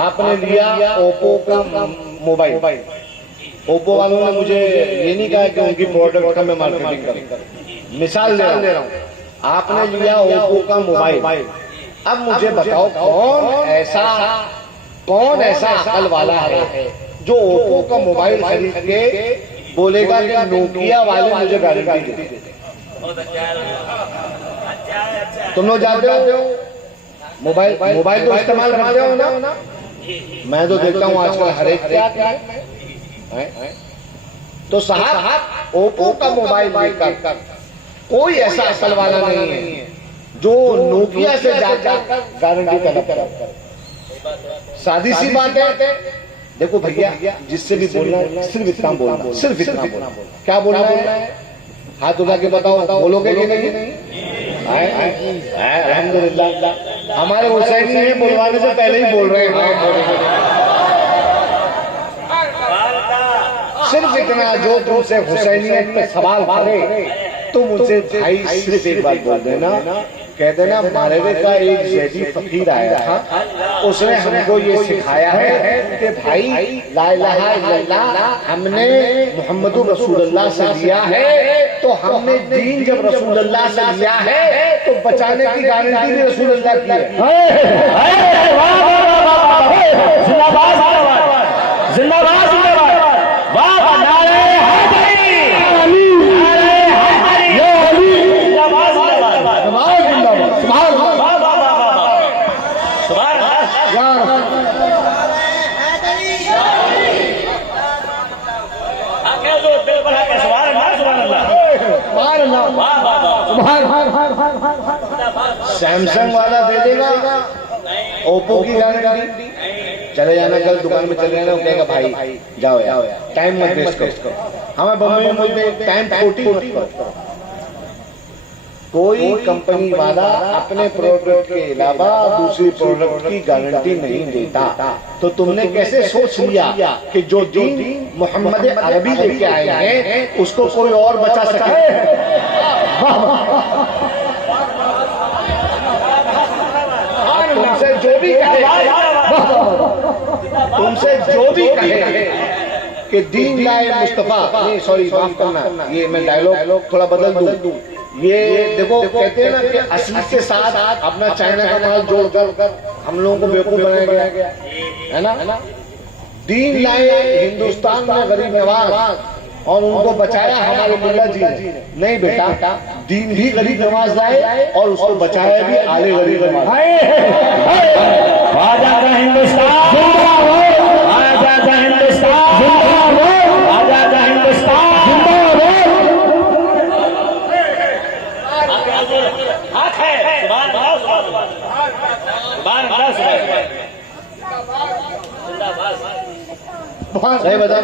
آپ نے لیا اوپو کا موبائل، اوپو والوں نے مجھے یہ نہیں کہا کہ ان کی پروڈکٹ کا میں مارکیٹنگ کروں، مثال دے رہا ہوں، آپ نے لیا اوپو کا موبائل، اب مجھے بتاؤ کون ایسا عقل والا ہے جو اوپو کا موبائل خرید کے بولے گا کہ نوکیا والے مجھے گارنٹی دے۔ تم لوگ جانتے ہو موبائل تو استعمال کرتے ہو نا؟ میں تو دیکھتا ہوں آج کل ہر ایک کیا تو صاحب اوپو کا موبائل لے کر کوئی ایسا عقل والا نہیں ہے جو نوکیا سے جا کر گارنٹی طلب کرے۔ سادی سی بات ہے، دیکھو بھیا جس سے بھی بولنا ہے صرف اتنا بولنا، صرف اتنا بولنا۔ کیا بولنا ہے؟ ہاتھ اٹھا کے بتاؤ، بولو گے کہ نہیں؟ الحمدللہ ہمارے حسینی نے بلوانے سے پہلے ہی بول رہے ہیں، صرف اتنا جو تم سے حسینیت پہ سوال کرے تم ان سے بھائی صرف ایک بات بول دینا، کہہ دینا ماروے کا ایک زیدی فقیر آیا تھا، اس نے ہم کو یہ سکھایا ہے کہ بھائی لا الہ الا اللہ ہم نے محمد رسول اللہ سے لیا ہے، تو ہم نے دین جب رسول اللہ سے لیا ہے تو بچانے کی گارنٹی بھی رسول اللہ کی ہے۔ زندہ باد، زندہ باد، زندہ باد، واہ نعرہ حیدری، نعرہ حیدری، زندہ باد، زندہ باد، سبحان اللہ، سبحان اللہ، سیمسنگ والا دے دے گا اوپو کی گارنٹی، چلے جانا کل دکان میں چلے جانا، کہے گا بھائی جاؤ یار ٹائم مت ویسٹ کرو، ہمیں بمبئی میں بولتے ہیں ٹائم کھوٹی مت کرو۔ کوئی کمپنی والا اپنے پروڈکٹ کے علاوہ دوسری پروڈکٹ کی گارنٹی نہیں دیتا، تو تم نے کیسے سوچ لیا کہ جو دین محمد عربی لے کے آئے ہیں اس کو کوئی اور بچا سکے؟ تم سے جو بھی کہے کہ دین لائے مصطفیٰ، نہیں سوری معاف کرنا، یہ میں ڈائلوگ تھوڑا بدل دوں، یہ دیکھو کہتے ہیں نا کہ اصل کے ساتھ اپنا چائنا کا مال جوڑ کر ہم لوگوں کو بیوقوف بنایا گیا ہے نا۔ دین لائے ہندوستان میں غریب نواز اور ان کو بچایا ہمارے ملا جی نے. نہیں بیٹا، دین بھی غریب نواز لائے اور اس کو بچایا بھی آلے غریب نواز. آزاد ہندوستان، آزاد ہندوستان، آزاد ہندوستان. حق ہے. سبحان اللہ، سبحان اللہ، سبحان اللہ. زندہ باد. صحیح بتا.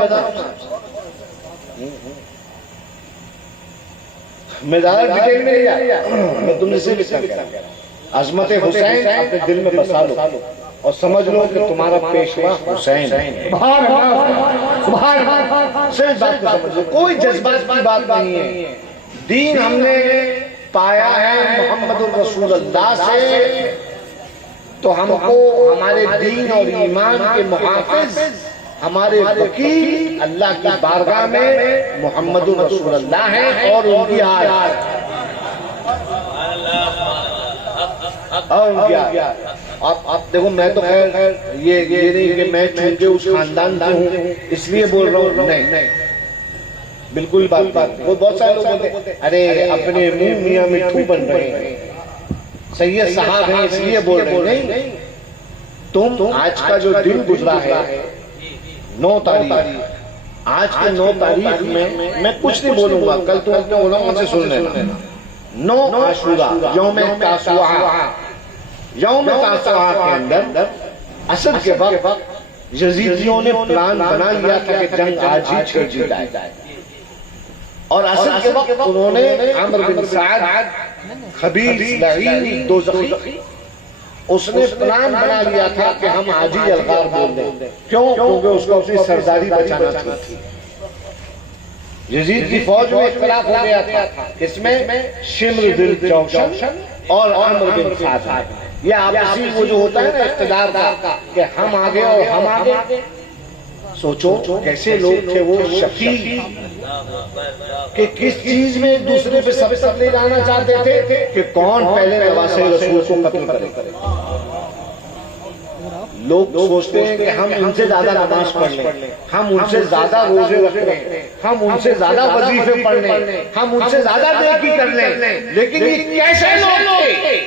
میں زیادہ ڈیٹیل میں نہیں جایا، میں تم نے صرف اتنا کہا عظمت حسین اپنے دل میں بسا لو اور سمجھ لو کہ تمہارا پیشوا حسین ہے. صرف بات کو سمجھ لو، کوئی جذبات کی بات نہیں ہے. دین ہم نے پایا ہے محمد الرسول اللہ سے، تو ہم کو ہمارے دین اور ایمان کے محافظ، ہمارے وکیل اللہ کی بارگاہ میں محمد الرسول اللہ ہیں اور ان کی آیات اور ان کی آیات. آپ دیکھو، میں تو خیر یہ نہیں کہ میں چونکہ اس خاندان سے ہوں اس لیے بول رہا ہوں، نہیں بالکل بات. وہ بہت سارے لوگ بولتے ہیں ارے اپنے منہ میاں مٹھو بن رہے ہیں، سید صاحب ہیں اس لیے بول رہے ہیں. نہیں، تم آج کا جو دن گزرا ہے 9 تاریخ، آج کے 9 تاریخ میں کچھ نہیں بولوں گا، کل تم اپنے علماء سے سن لینا. 9 عاشورہ یوم تاسوعہ، یوم تاسوعہ کے اندر اسد کے وقت یزیدیوں نے پلان بنا لیا تھا کہ جنگ آج ہی چھڑ دی جائے، اور اسد کے وقت انہوں نے عمرو بن سعد خبیث لعین دوزخی، اس نے پلان بنا لیا تھا کہ ہم آج ہی الغار بول دیں. کیوں؟ کیونکہ اس کو اپنی سرداری بچانا تھی. یزید کی فوج میں اختلاف ہو گیا تھا، اس میں شمر بن جوشن اور عمرو بن سعد، یہ آپسی وہ جو ہوتا ہے نا اقتدار کا کہ ہم آگے اور ہم آگے. سوچو کیسے لوگ تھے وہ شفیع، کہ کس چیز میں ایک دوسرے پہ سبقت لے جانا چاہتے تھے کہ کون پہلے نواسے رسول کو قتل کرے. لوگ سوچتے ہیں کہ ہم ان سے زیادہ نماز پڑھ لیں، ہم ان سے زیادہ روزے رکھ لیں، ہم ان سے زیادہ وظیفے پڑھ لیں، ہم ان سے زیادہ نیکی کر لیں. لیکن یہ کیسے لوگ تھے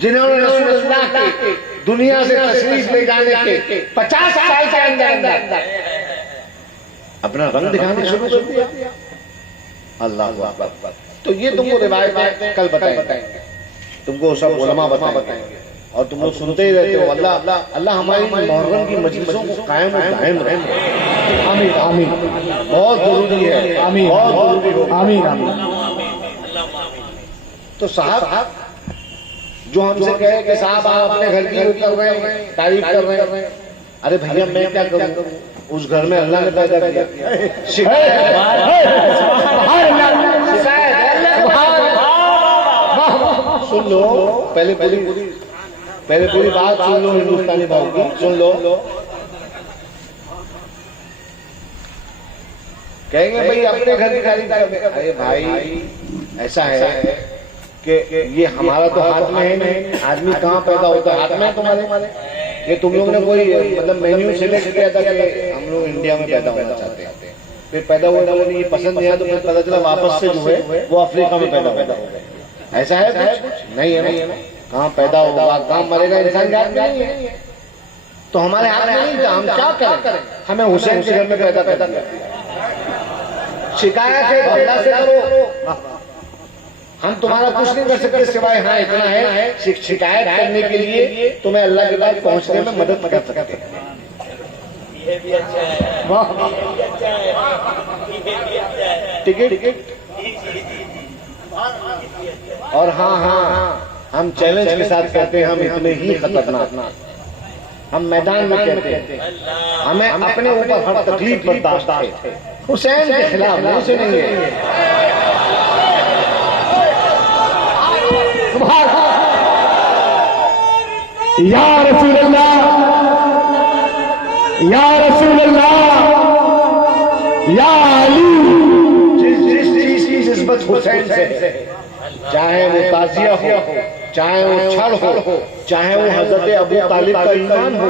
جنہوں نے رسول اللہ کے دنیا سے تشریف لے جانے کے 50 سال کے اندر اپنا رنگ دکھانا شروع کر دیا. اللہ اکبر. تو یہ تم کو روایت کل بتائیں گے، تم کو سب علماء بتائیں گے، اور تم لوگ سنتے ہی رہتے ہو. اللہ ہماری محرم کی مجلسوں کو قائم و دائم رکھے. آمین آمین. بہت ضروری ہے، بہت ضروری ہے. آمین آمین. تو صاحب جو ہم سے کہے کہ صاحب آپ اپنے گھر کی کر رہے ہیں، تعریف کر رہے ہیں، ارے بھیا میں کیا کروں، اس گھر میں اللہ نے پیدا کیا. سن لو پہلے پوری بات سن لو، ہندوستانی بھائی کی سن لو. کہیں گے بھائی اپنے گھر کی تعریف کر رہے. ارے بھائی ایسا ہے کہ یہ ہمارا تو ہاتھ میں ہے نہیں. آدمی کہاں پیدا ہوتا ہے؟ ہاتھ میں تمہارے. یہ تم لوگ نے کوئی مطلب مینیو سلیکٹ کیا تھا کہ ہم لوگ انڈیا میں پیدا ہونا چاہتے ہیں، پھر پیدا ہوئے لوگوں نے یہ پسند نہیں آیا تو پھر پتا چلا واپس سے جو ہے وہ افریقہ میں پیدا ہو گئے. ایسا ہے کچھ نہیں ہے نا. کہاں پیدا ہوگا کہاں مرے گا انسان جان میں نہیں ہے. تو ہمارے ہاتھ میں نہیں تھا، ہم کیا کریں؟ ہمیں حسین کے گھر میں پیدا کر دیا. شکایت ہے اللہ سے کرو، ہم تمہارا کچھ نہیں کر سکتے سوائے ہاں اتنا ہے شکایت کرنے کے لیے تمہیں اللہ کے پاس پہنچنے میں مدد کر سکتے ہیں. ٹکٹ اور ہاں ہم چیلنج کے ساتھ کہتے ہیں ہم اتنے ہی خطرناک، ہم میدان میں کہتے ہیں ہمیں اپنے اوپر ہر تکلیف برداشت ہے، حسین کے خلاف نہیں سنیں گے. یا رسول اللہ، یا رسول اللہ، یا علی. جس چیز کی نسبت حسین سے، چاہے وہ تعزیہ ہو، چاہے وہ چھڑ ہو، چاہے وہ حضرت ابو طالب کا ایمان ہو،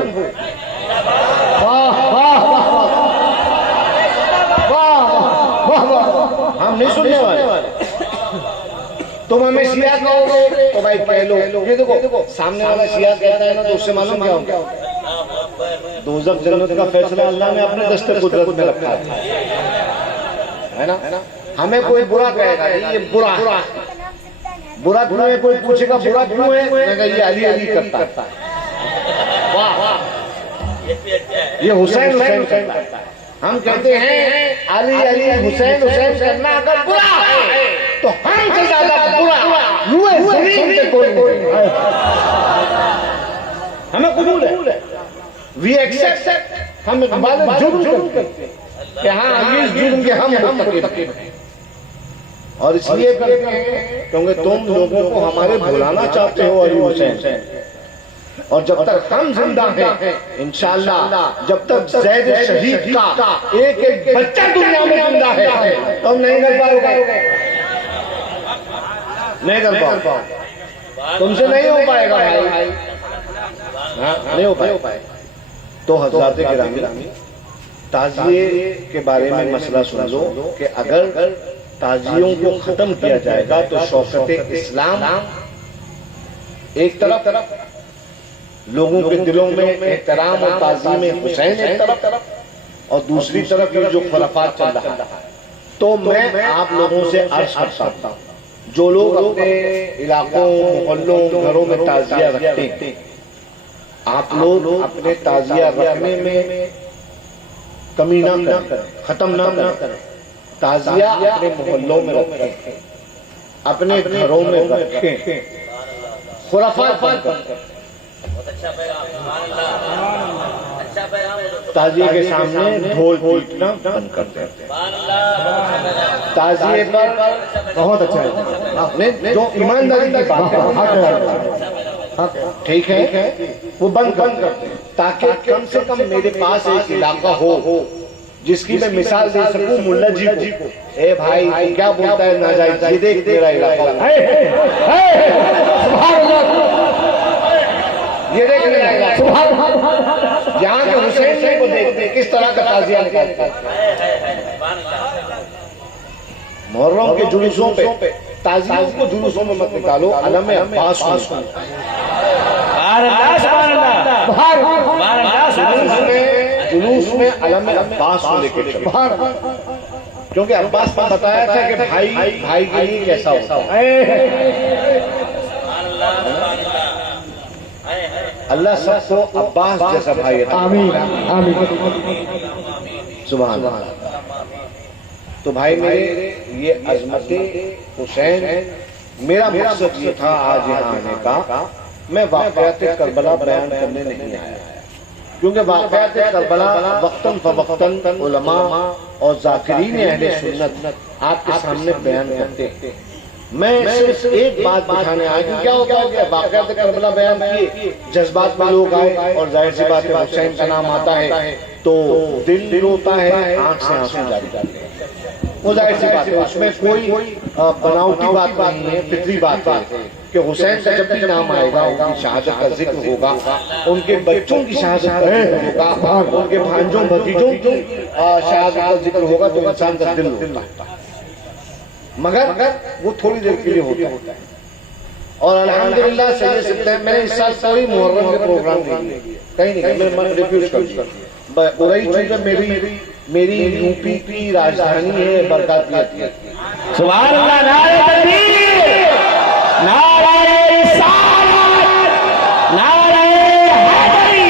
ہم نہیں سننے والے. تم ہمیں شیعہ کہو گے تو بھائی کہہ لو. یہ دیکھو سامنے والا شیعہ کہتا ہے نا تو اس سے معلوم کیا ہوگا؟ دوزخ جنت کا فیصلہ اللہ نے اپنے دست قدرت میں رکھا ہے نا. ہمیں کوئی برا کہے گا یہ برا برا کیوں ہے, کوئی پوچھے گا برا کیوں ہے, میں کہا یہ علی علی کرتا ہے, یہ حسین حسین کرتا ہے. ہم کہتے ہیں علی علی حسین حسین کرنا اگر برا ہے تو ہم سے زیادہ برا روئے زمین پہ کوئی نہیں. ہمیں قبول ہے, وی ایکسپٹ, ہم اقبال جرم کرتے ہیں کہ ہاں اس جرم کے ہم مرتکب ہیں. اور اس لیے کرتے ہیں کیونکہ تم لوگوں کو ہمارے بھلانا چاہتے ہو علی حسین. اور جب تک ہم زندہ ہیں انشاءاللہ, جب تک زید شہید کا ایک ایک بچہ دنیا میں زندہ ہے تم نہیں کر پاؤ گے, نہیں کر پاؤ, تم سے نہیں ہو پائے گا بھائی, نہیں ہو پائے. تو حضرات گرامی تعزیے کے بارے میں مسئلہ سن لو کہ اگر تعزیوں کو ختم کیا جائے گا تو شوکت اسلام ایک طرف, لوگوں کے دلوں میں احترام اور تعظیم حسین ایک طرف, اور دوسری طرف یہ جو خرافات چل رہا ہے. تو میں آپ لوگوں سے عرض کرتا ہوں, جو لوگ اپنے علاقوں محلوں گھروں میں تعزیہ رکھتے ہیں, آپ لوگ اپنے تعزیہ رکھنے میں کمی نہ کریں, ختم نہ کریں. تعزیہ اپنے محلوں میں رکھیں, اپنے گھروں میں رکھیں, خرافات بند کریں. تعزیے کے سامنے ڈھول پیٹنا بند کر دیں. تعزیے پر بہت اچھا ہے جو ایمانداری کی بات ہے, ٹھیک ہے, وہ بند کر دیں تاکہ کم سے کم میرے پاس ایک علاقہ ہو جس کی میں مثال دے سکوں ملا جی کو, اے بھائی تو کیا بولتا ہے ناجائز, یہ دیکھ میرا علاقہ, یہ دیکھ میرا علاقہ, یہاں کے حسین جی کو دیکھتے کس طرح کا تعزیہ نکالتے ہیں. محرم کے جلوسوں پہ تعزیوں کو جلوسوں میں مت نکالو, علم عباس کو جلوس میں علم عباس کو لے کے چلو, کیونکہ عباس نے بتایا تھا کہ بھائی کے لیے کیسا ہوتا ہے. اللہ سب کو عباس جیسا بھائی عطا فرمائے. سبحان اللہ. تو بھائی میرے یہ عظمت حسین, میرا مقصد یہ تھا آج یہاں آنے کا. میں واقعات کربلا بیان کرنے نہیں آیا, کیونکہ واقعات کربلا وقتاً فوقتاً علماء اور ذاکرین اہل سنت آپ کے سامنے بیان کرتے ہیں. میں صرف ایک بات بتانے آیا کہ کیا ہوتا ہے کہ واقعات کربلا بیان کیے, جذبات میں لوگ آئے, اور ظاہر سی بات ہے حسین کا نام آتا ہے تو دل روتا ہے, آنکھ سے آنسو جاری جاتے ہیں. وہ ظاہر سی بات ہے, اس میں کوئی بناوٹی بات نہیں ہے, فطری بات ہے کہ حسین کا جب بھی نام آئے گا ان کی شہادت کا ذکر ہوگا, ان کے بچوں کی شہادت کا ذکر ہوگا, ان کے بھانجوں بھتیجوں کی شہادت کا ذکر ہوگا تو انسان کا دل روتا ہے. مگر وہ تھوڑی دیر کے لیے ہوتا ہے. اور الحمدللہ سید سپتمبر میں نے اس سال کوئی محرم کے پروگرام نہیں کیا, کہیں نہیں کیا, میں ریفیوز کر دیا. ارئی چونکہ میری یو پی کی راجدھانی ہے برکاتیت. سبحان اللہ, نعرہ تکبیر, نعرہ رسالت, نعرہ حیدری.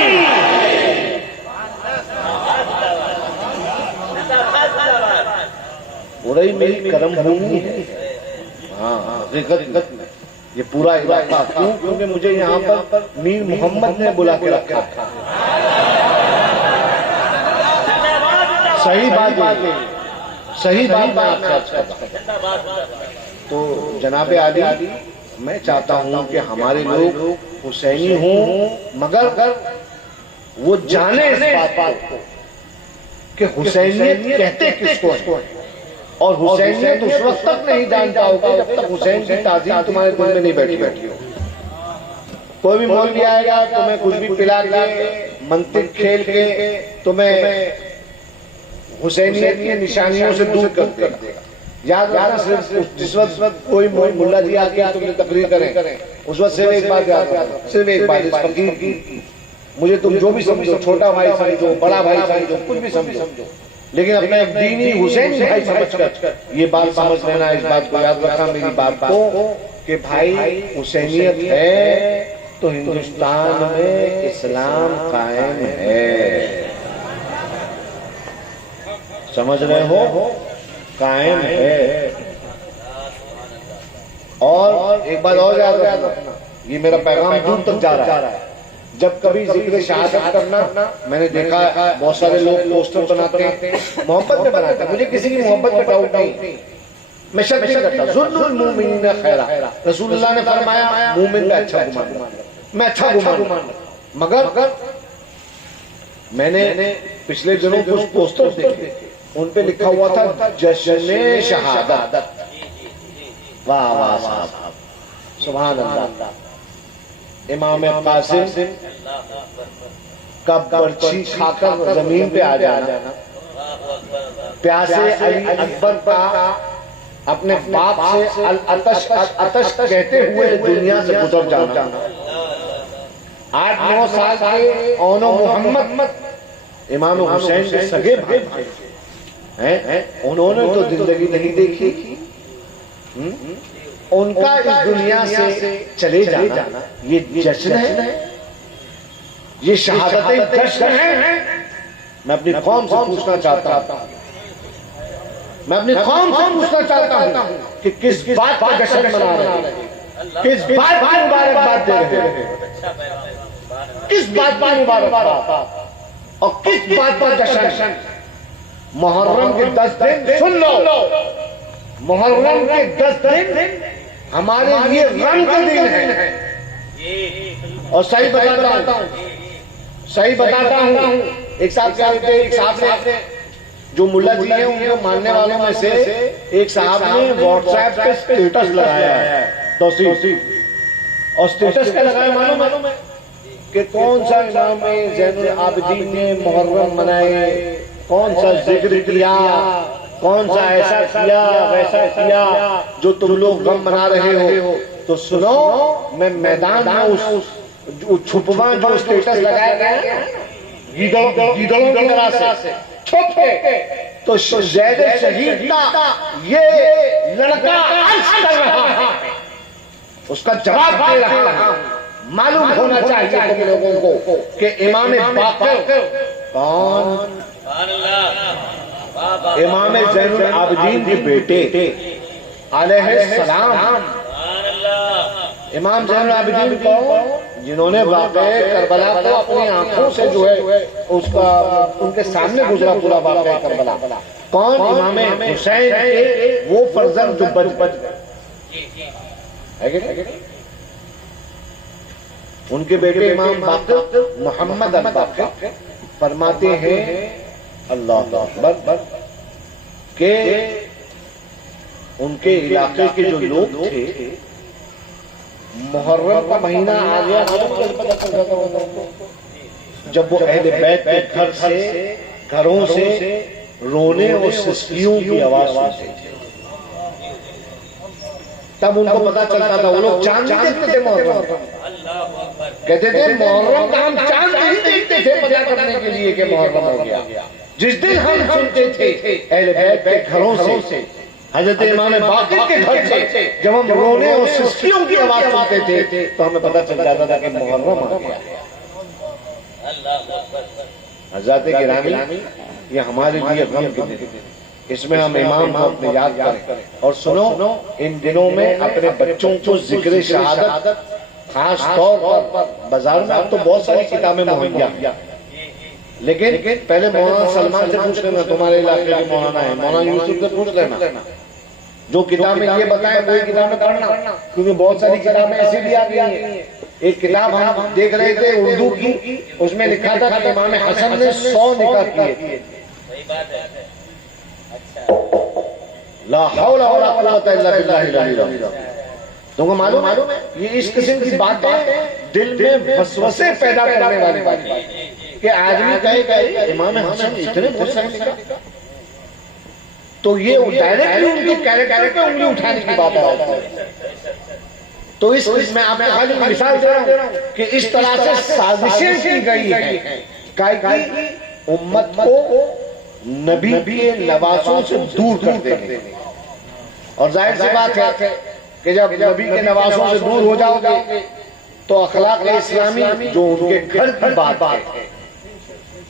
ارئی میری کرم بھومی ہے. ہاں حقیقت یہ پورا علاقہ, کیونکہ مجھے یہاں پر میر محمد نے بلا کے رکھا. صحیح بات ہے, صحیح بات میں آپ سے عرض کرتا ہوں. تو جناب عالی, میں چاہتا ہوں کہ ہمارے لوگ حسینی ہوں, مگر وہ جانے اس بات کو کہ حسینیت کہتے کس کو ہے, اور حسینیت اس وقت تک نہیں جان پاؤ گے جب تک حسین کی تعظیم تمہارے دل میں نہیں بیٹھی ہو. کوئی بھی مولوی آئے گا تمہیں کچھ بھی پلا کے منطق کھیل کے تمہیں حسینیت کی نشانیوں سے دور کر دے گا. یاد رکھنا صرف جس وقت کوئی ملا جی آ کے تم نے تقریر کریں اس وقت صرف ایک بات یاد رکھنا, صرف ایک بات, اس فقیر کی مجھے تم جو بھی سمجھو, چھوٹا بھائی سمجھو, بڑا بھائی سمجھو, کچھ بھی سمجھو, لیکن اپنا ایک دینی حسینی بھائی سمجھ کر یہ بات سمجھ لینا, اس بات کو یاد رکھنا میری بات کو کہ بھائی حسینیت ہے تو ہندوستان میں اسلام قائم ہے. سمجھ رہے ہو, قائم ہے. اور ایک بات اور یاد رکھنا, یہ میرا پیغام دور تک جا رہا ہے. جب کبھی ذکر شہادت کرنا, میں نے دیکھا بہت سارے لوگ پوسٹر بناتے ہیں, محبت میں بناتے ہیں, مجھے کسی کی محبت کا ڈاؤٹ نہیں, میں شک نہیں کرتا. ظن المؤمنین خیرا, رسول اللہ نے فرمایا مومن کا اچھا گمان, میں اچھا گمان. مگر میں نے پچھلے دنوں کچھ پوسٹر دیکھے, ان پہ لکھا ہوا تھا جشن شہادت. واہ واہ صاحب, سبحان اللہ. امام قاسم کا برچھی کھا کر زمین پہ آ جانا, پیاسے علی اکبر کا اپنے باپ سے العطش کہتے ہوئے دنیا سے گزر جانا, 8-9 سال کے اون و محمد امام حسین کے سگے بھائی ہیں, انہوں نے تو زندگی نہیں دیکھی, ان کا اس دنیا سے چلے جانا یہ جشن ہے, یہ شہادتیں جشن ہیں. میں اپنی قوم سے پوچھنا چاہتا ہوں, میں اپنی قوم سے پوچھنا چاہتا ہوں کہ کس بات کا جشن منا رہے ہیں, کس بات کی مبارکباد دے رہے ہیں, کس بات کی مبارکباد اور کس بات کا جشن. محرم کے 10 دن سن لو, محرم کے 10 دن ہمارے لیے غم کا دن ہے. اور صحیح بتاتا ہوں, ایک صاحب نے جو ملا جی ہیں ان کو ماننے والوں میں سے ایک صاحب نے واٹس ایپ پہ اسٹیٹس لگایا ہے, اور اسٹیٹس کا لگایا معلوم ہے کہ کون سا امام زین العابدین نے محرم منائے, کون سا ذکر کیا, کون سا ایسا کیا ویسا کیا جو تم لوگ غم منا رہے ہو. تو سنو, میں میدان میں اس چھپواں جو اسٹیٹس لگایا گیا گیدڑوں کی طرح سے چھپ کے, تو زید شہید کا یہ لڑکا عرض کر رہا ہے, اس کا جواب دے رہا ہے. معلوم ہونا چاہیے تم لوگوں کو کہ امام باقر کون, امام زین العابدین کے بیٹے علیہ السلام. امام زین العابدین کو جنہوں نے واقعہ کربلا کو اپنی آنکھوں سے جو ہے اس کا ان کے سامنے گزرا پورا واقعہ کربلا. کون, امام حسین کے وہ فرزند جو بچ گئے, ان کے بیٹے امام باقر محمد الباقر فرماتے ہیں اللہ اکبر کہ ان کے علاقے کے جو لوگ تھے, محرم کا مہینہ آ گیا, جب وہ اہل بیت کے گھروں سے رونے اور سسکیوں کی آواز سنتے تھے, تب ان کو پتا چلتا تھا. وہ لوگ چاند دیکھتے تھے محرم, کہتے تھے محرم کا ہم چاند نہیں دیکھتے تھے پتا کرنے کے لیے کہ محرم ہو گیا. جس دن ہم سنتے تھے اہل بیت کے گھروں سے, حضرت امام باقر کے گھر سے جب ہم رونے اور سسکیوں کی آواز سنتے تھے تو ہمیں پتا چل جاتا تھا کہ محرم آ گیا. حضرات گرامی, یہ ہمارے لیے غم کے دن, اس میں ہم امام کو اپنے یاد کریں. اور سنو, ان دنوں میں اپنے بچوں کو ذکر شہادت, خاص طور پر بازار میں اب تو بہت ساری کتابیں مہیا, لیکن پہلے مولانا سلمان سے پوچھ لینا, تمہارے علاقے میں مولانا ہے, مولانا یوسف سے پوچھ لینا, جو کتابیں یہ بتائیں وہی کتابیں پڑھنا, کیونکہ بہت ساری کتابیں ایسی بھی آ گئی ہیں. ایک کتاب ہم دیکھ رہے تھے اردو کی, اس میں لکھا تھا کہ امام حسن نے 100 نکاح کیے. لا حول ولا قوت الا باللہ العلی العظیم. تم کو معلوم ہے یہ اس قسم کی باتیں دل میں وسوسے پیدا کرنے والی بات ہے کہ آدمی کہے کہ امام حسن اتنے بہت سارے نکاح, تو یہ ڈائریکٹلی ان کے کیریکٹر پہ انگلی اٹھانے کی بات ہے. تو اس میں آپ کو خالی مثال دے رہا ہوں کہ اس طرح سے سازشیں کی گئی ہیں کہ امت کو نبی کے نواسوں سے دور کر دیں گے. اور ظاہر سی بات ہے کہ جب نبی کے نواسوں سے دور ہو جاؤ گے تو اخلاق اسلامی جو ان کے گھر کی بات ہے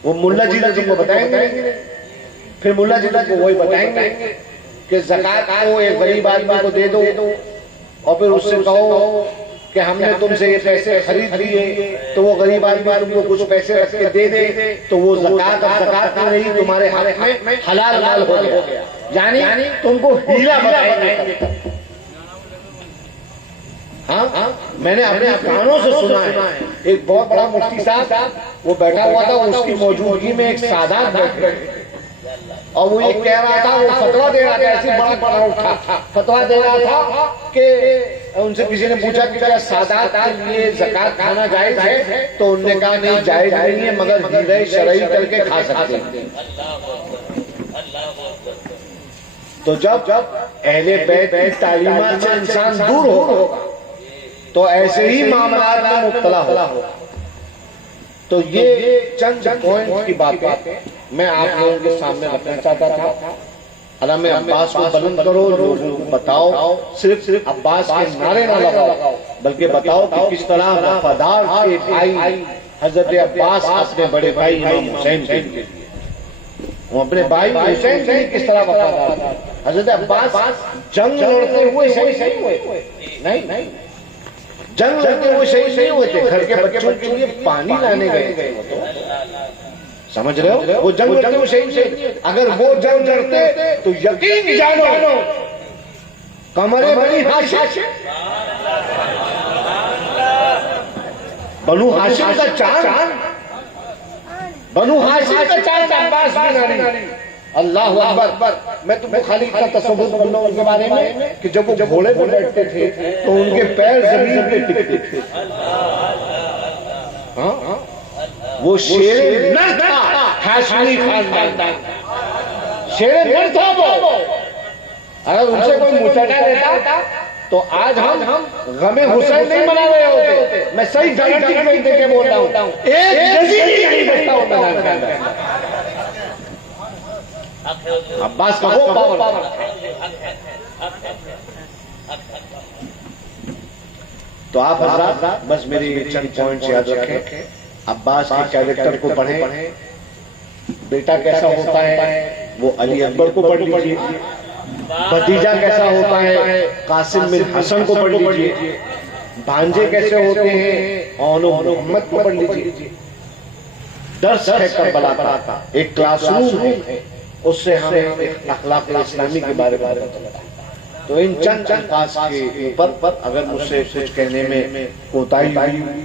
وہ ملا جی تم کو بتائیں گے. پھر ملا جی تم کو وہی بتائیں گے کہ زکات کو ایک غریب آدمی کو دے دو اور پھر اس سے کہو کہ ہم نے تم سے یہ پیسے خرید لیے تو وہ غریب آدمی تم کو کچھ پیسے رکھ کے دے دے تو وہ زکات نہیں رہی, تمہارے حق میں حلال مال ہو گیا. یعنی تم کو ہیلا بتائیں گے. ہاں میں نے اپنے کانوں سے سنا ہے ایک بہت بڑا مفتی صاحب وہ بیٹھا ہوا تھا, اس کی موجودگی میں ایک سادات بیٹھے اور وہ یہ کہہ رہا تھا, وہ فتوا دے رہا تھا, ایسی بڑا اٹھا فتوا دے رہا تھا کہ ان سے کسی نے پوچھا کہ کیا سادات کے لیے زکات کھانا جائز ہے؟ تو انہوں نے کہا نہیں جائز نہیں ہے مگر ہیرے شرعی کر کے کھا سکتے ہیں. تو جب اہل بیت کی تعلیمات سے انسان دور ہوگا تو ایسے ہی معاملات میں مبتلا ہوگا. تو یہ چند پوائنٹ کی باتیں میں آپ لوگوں کے سامنے رکھنا چاہتا تھا. علم عباس کو بلند کرو, لوگوں کو بتاؤ, صرف عباس کے نعرے نہ لگاؤ بلکہ بتاؤ کہ کس طرح وفادار کے بھائی حضرت عباس اپنے بڑے بھائی امام حسین کے لیے, وہ اپنے بھائی حسین کے لیے کس طرح وفادار تھا. حضرت عباس جنگ لڑتے ہوئے شہید ہوئے نہیں, جنگ لڑتے ہوئے شہید نہیں ہوئے تھے, گھر کے بچوں کے لیے پانی لانے گئے تھے. وہ تو سمجھ رہے ہو, وہ جنگ لڑتے ہوئے شہید نہیں. اگر وہ جنگ لڑتے تو یقین جانو قمر بنی ہاشم, بنو ہاشم کا چاند, بنو ہاشم کا چاند عباس بن علی. اللہ اکبر. میں تم کو خالی اتنا تصور کرنا ان کے بارے میں کہ جب وہ گھوڑے پہ بیٹھتے تھے تو ان کے پیر زمین پہ ٹکتے تھے. وہ شیر نر تھا, ہاشمی خاندان شیر نر تھا وہ. اگر ان سے کوئی مچڑا دیتا تو آج ہم غم حسین نہیں منا رہے ہوتے. میں صحیح گارنٹی دے کے بول رہا ہوں, ایک جزیرہ نہیں بچتا ہوتا میدان کے اندر. عباس کا وہ پاور. تو آپ حضرات بس میری چند پوائنٹس یاد رکھیں. عباس کے کیریکٹر کو پڑھیں, بیٹا کیسا ہوتا ہے وہ علی اکبر کو پڑھ لیجیے, بھتیجا کیسا ہوتا ہے قاسم بن حسن کو پڑھ لیجیے, بھانجے کیسے ہوتے ہیں اون محمد کو پڑھ لیجیے. درس ہے کربلا کا, ایک کلاس روم ہے, اس سے ہمیں اخلاق اسلامی کے بارے میں پتہ چلتا ہے. تو ان چند الفاظ کے اوپر اگر مجھ سے کچھ کہنے میں کوتاہی ہوئی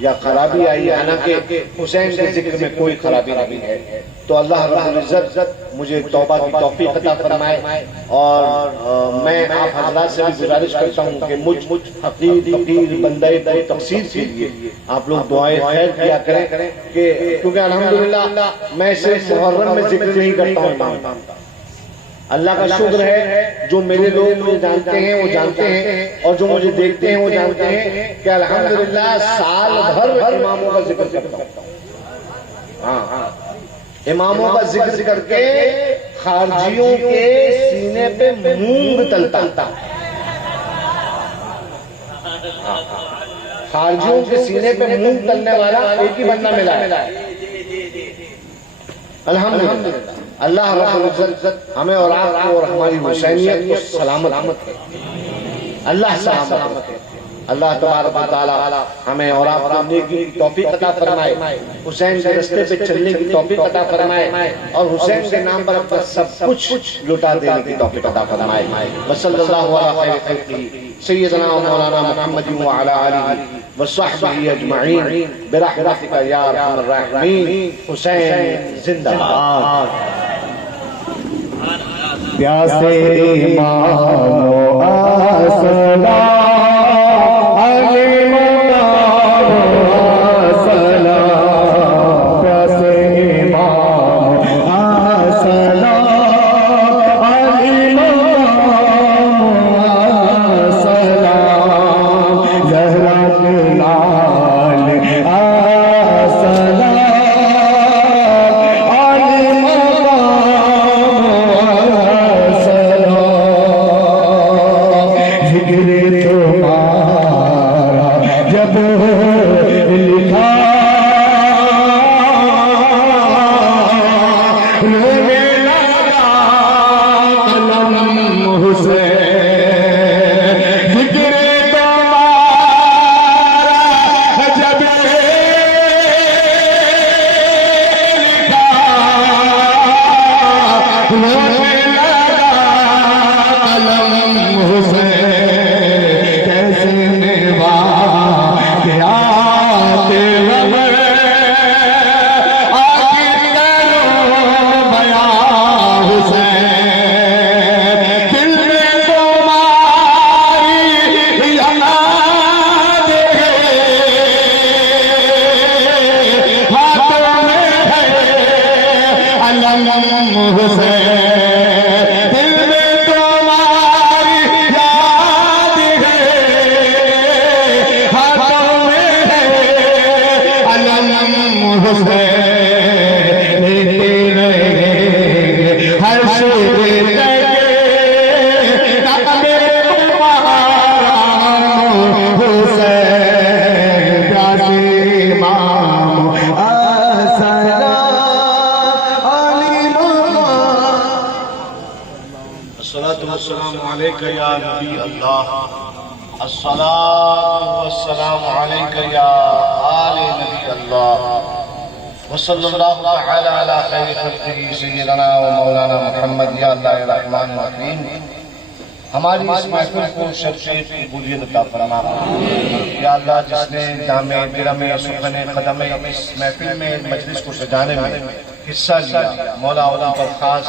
یا خرابی آئی, حالانکہ حسین کے ذکر میں کوئی خرابی نہیں ہے, تو اللہ رب العزت مجھے توبہ کی توفیق عطا فرمائے. اور میں آپ حضرات سے بھی گزارش کرتا ہوں کہ مجھ حقیر فقیر بندہ پر تقصیر کے لیے آپ لوگ دعائیں خیر کیا کریں, کہ کیونکہ الحمدللہ میں صرف محرم میں ذکر نہیں کرتا ہوں. اللہ کا شکر ہے جو میرے لوگ مجھے جانتے ہیں وہ جانتے ہیں, اور جو مجھے دیکھتے ہیں وہ جانتے ہیں کہ الحمدللہ سال بھر اماموں کا ذکر کرتا ہوں. اماموں کا ذکر کر کے خارجیوں کے سینے پہ مونگ تلتا. خارجیوں کے سینے پہ مونگ تلنے والا ایک ہی بندہ ملا ہے الحمدللہ. اللہ رب العزت ہمیں اور آپ کو اور ہماری حسینیت کو سلامت رکھے. اللہ سلامت رکھے. اللہ تبارک و تعالی ہمیں اور آپ کو نیکی کی توفیق عطا فرمائے, حسین کے راستے پہ چلنے کی توفیق عطا فرمائے, اور حسین کے نام پر اپنا سب کچھ لٹا دینے کی توفیق عطا فرمائے. وصلی اللہ علی خیر خلقہ سیدنا و مولانا محمد وعلی آلہ وصحبہ اجمعین برحمتک یا ارحم الراحمین. حسین زندہ باد. پیاسے ایمان و آسنا علی مدار آسنا, پیاسے ایمان و آسنا الصلاة والسلام عليك يا نبي الله الصلاة والسلام عليك يا آل نبي الله وصلى الله تعالى على خير خلقه سيدنا ومولانا محمد یا اللہ الرحمن الرحیم ہماری اس محفل کو شرف قبولیت عطا فرما یا اللہ جس نے جامع درم سخن قدم اس محفل میں مجلس کو سجانے میں حصہ لیا مولا ان پر خاص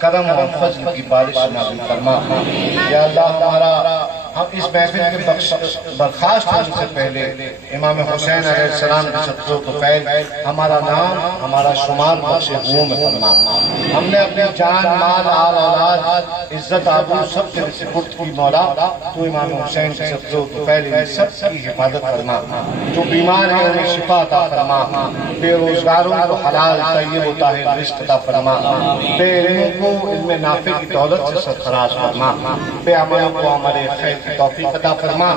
کرم اور فضل کی بارش نازل فرما یا اللہ ہمارا ہم اس محفل میں برخاست ہونے سے پہلے امام حسین علیہ السلام کی صدقہ و فیض ہمارا نام ہمارا شمار بخش ہوں میں فرما ہم نے اپنے جان مال آل اولاد عزت آبرو سب کے سپرد کی مولا تو امام حسین کی صدقہ و فیض ان سب کی حفاظت فرما جو بیمار ہیں انہیں شفا عطا فرما بے روزگاروں کو حلال طیب و طاہر رزق عطا فرما بے علموں کو علم نافع کی دولت سے سرفراز فرما بے عملوں کو عمل خیر کی توفیق عطا فرما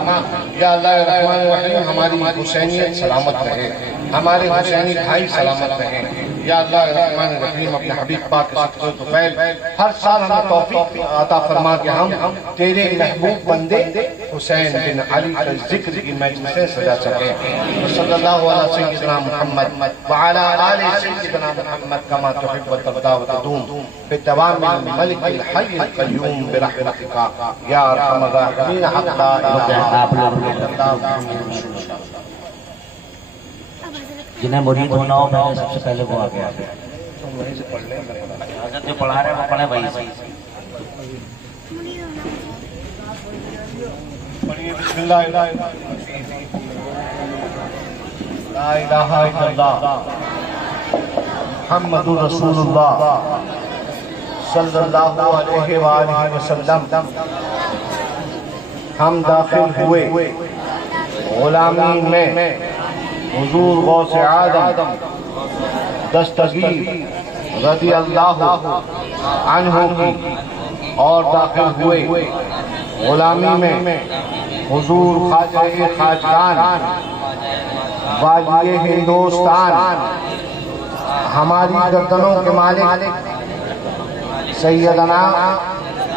یا اللہ الرحمن الرحیم ہماری حسینیت سلامت رہے ہمارے حسینی بھائی سلامت رہے یا اللہ الرحمن الرحیم اپنے حبیب پاک کے صدقہ و فیض ہر سال ہمیں توفیق عطا فرما کہ ہم تیرے محبوب بندے حسین بن علی کا ذکر کی مجلسیں سجا سکیں صلی اللہ علیہ سیدنا محمد وعلی آل سیدنا محمد کما تحب و ترضى وتدوم بدوام الملك الحي القيوم برحمتك یا ارحم الراحمین حق لا الہ الا اللہ جنہیں مرید ہونا ہو میں سب سے پہلے وہ آگے آگے حضرت جو پڑھا رہے ہیں وہ پڑھے وہی بسم اللہ لا الہ الا اللہ محمد رسول اللہ صلی اللہ علیہ وآلہ وسلم ہم داخل ہوئے غلامی میں حضور غوث آدم دستگیر رضی اللہ عنہ کی اور داخل ہوئے غلامی میں حضور خواجہ خواجگان والی ہندوستان ہماری گردنوں کے مالک سیدنا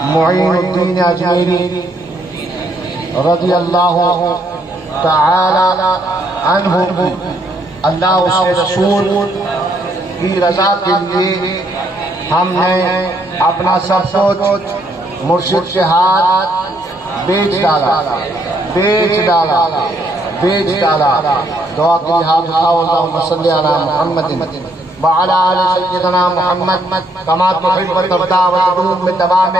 معین الدین اجمیری رضی اللہ تعالی عنہ کی اللہ اس کے رسول کی رضا کے لیے ہم نے اپنا سب کچھ مرشد کے ہاتھ بیچ ڈالا دعا کے ہاتھ اٹھاؤ اللہم صلی علی محمد وعلى آل سيدنا محمد كما تحب وترضى وتدوم بدوام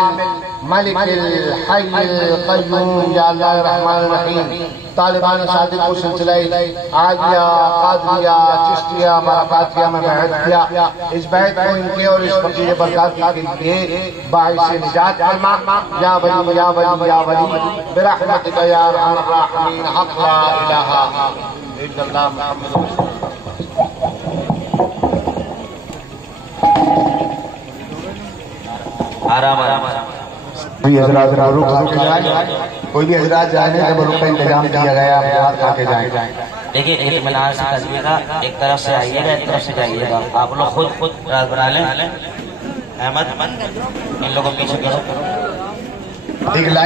الملك الحي القيوم یا اللہ الرحمن الرحیم طالبان صادق کو سلسلہ عالیہ قادریہ چشتیہ مرکاتیہ میں بیعت کیا اس بیعت کو ان کے اور اس فقیر برکات کے لیے باعث نجات فرما یا ولی یا ولی یا ولی برحمتک یا ارحم الراحمین حق لا الہ الا اللہ محمد رسول اللہ آرام آرام کوئی حضرات برو کھا کے جائیں کوئی بھی حضرات جائیں کہ برو کا انتظام دیا گیا آپ کھا کے جائیں دیکھیں ایک ملاز کریے گا ایک طرف سے آئیے گا ایک طرف سے جائیے گا آپ لوگ خود راز بنا لیں احمد ان لوگوں پیچھے کرو ایک لائن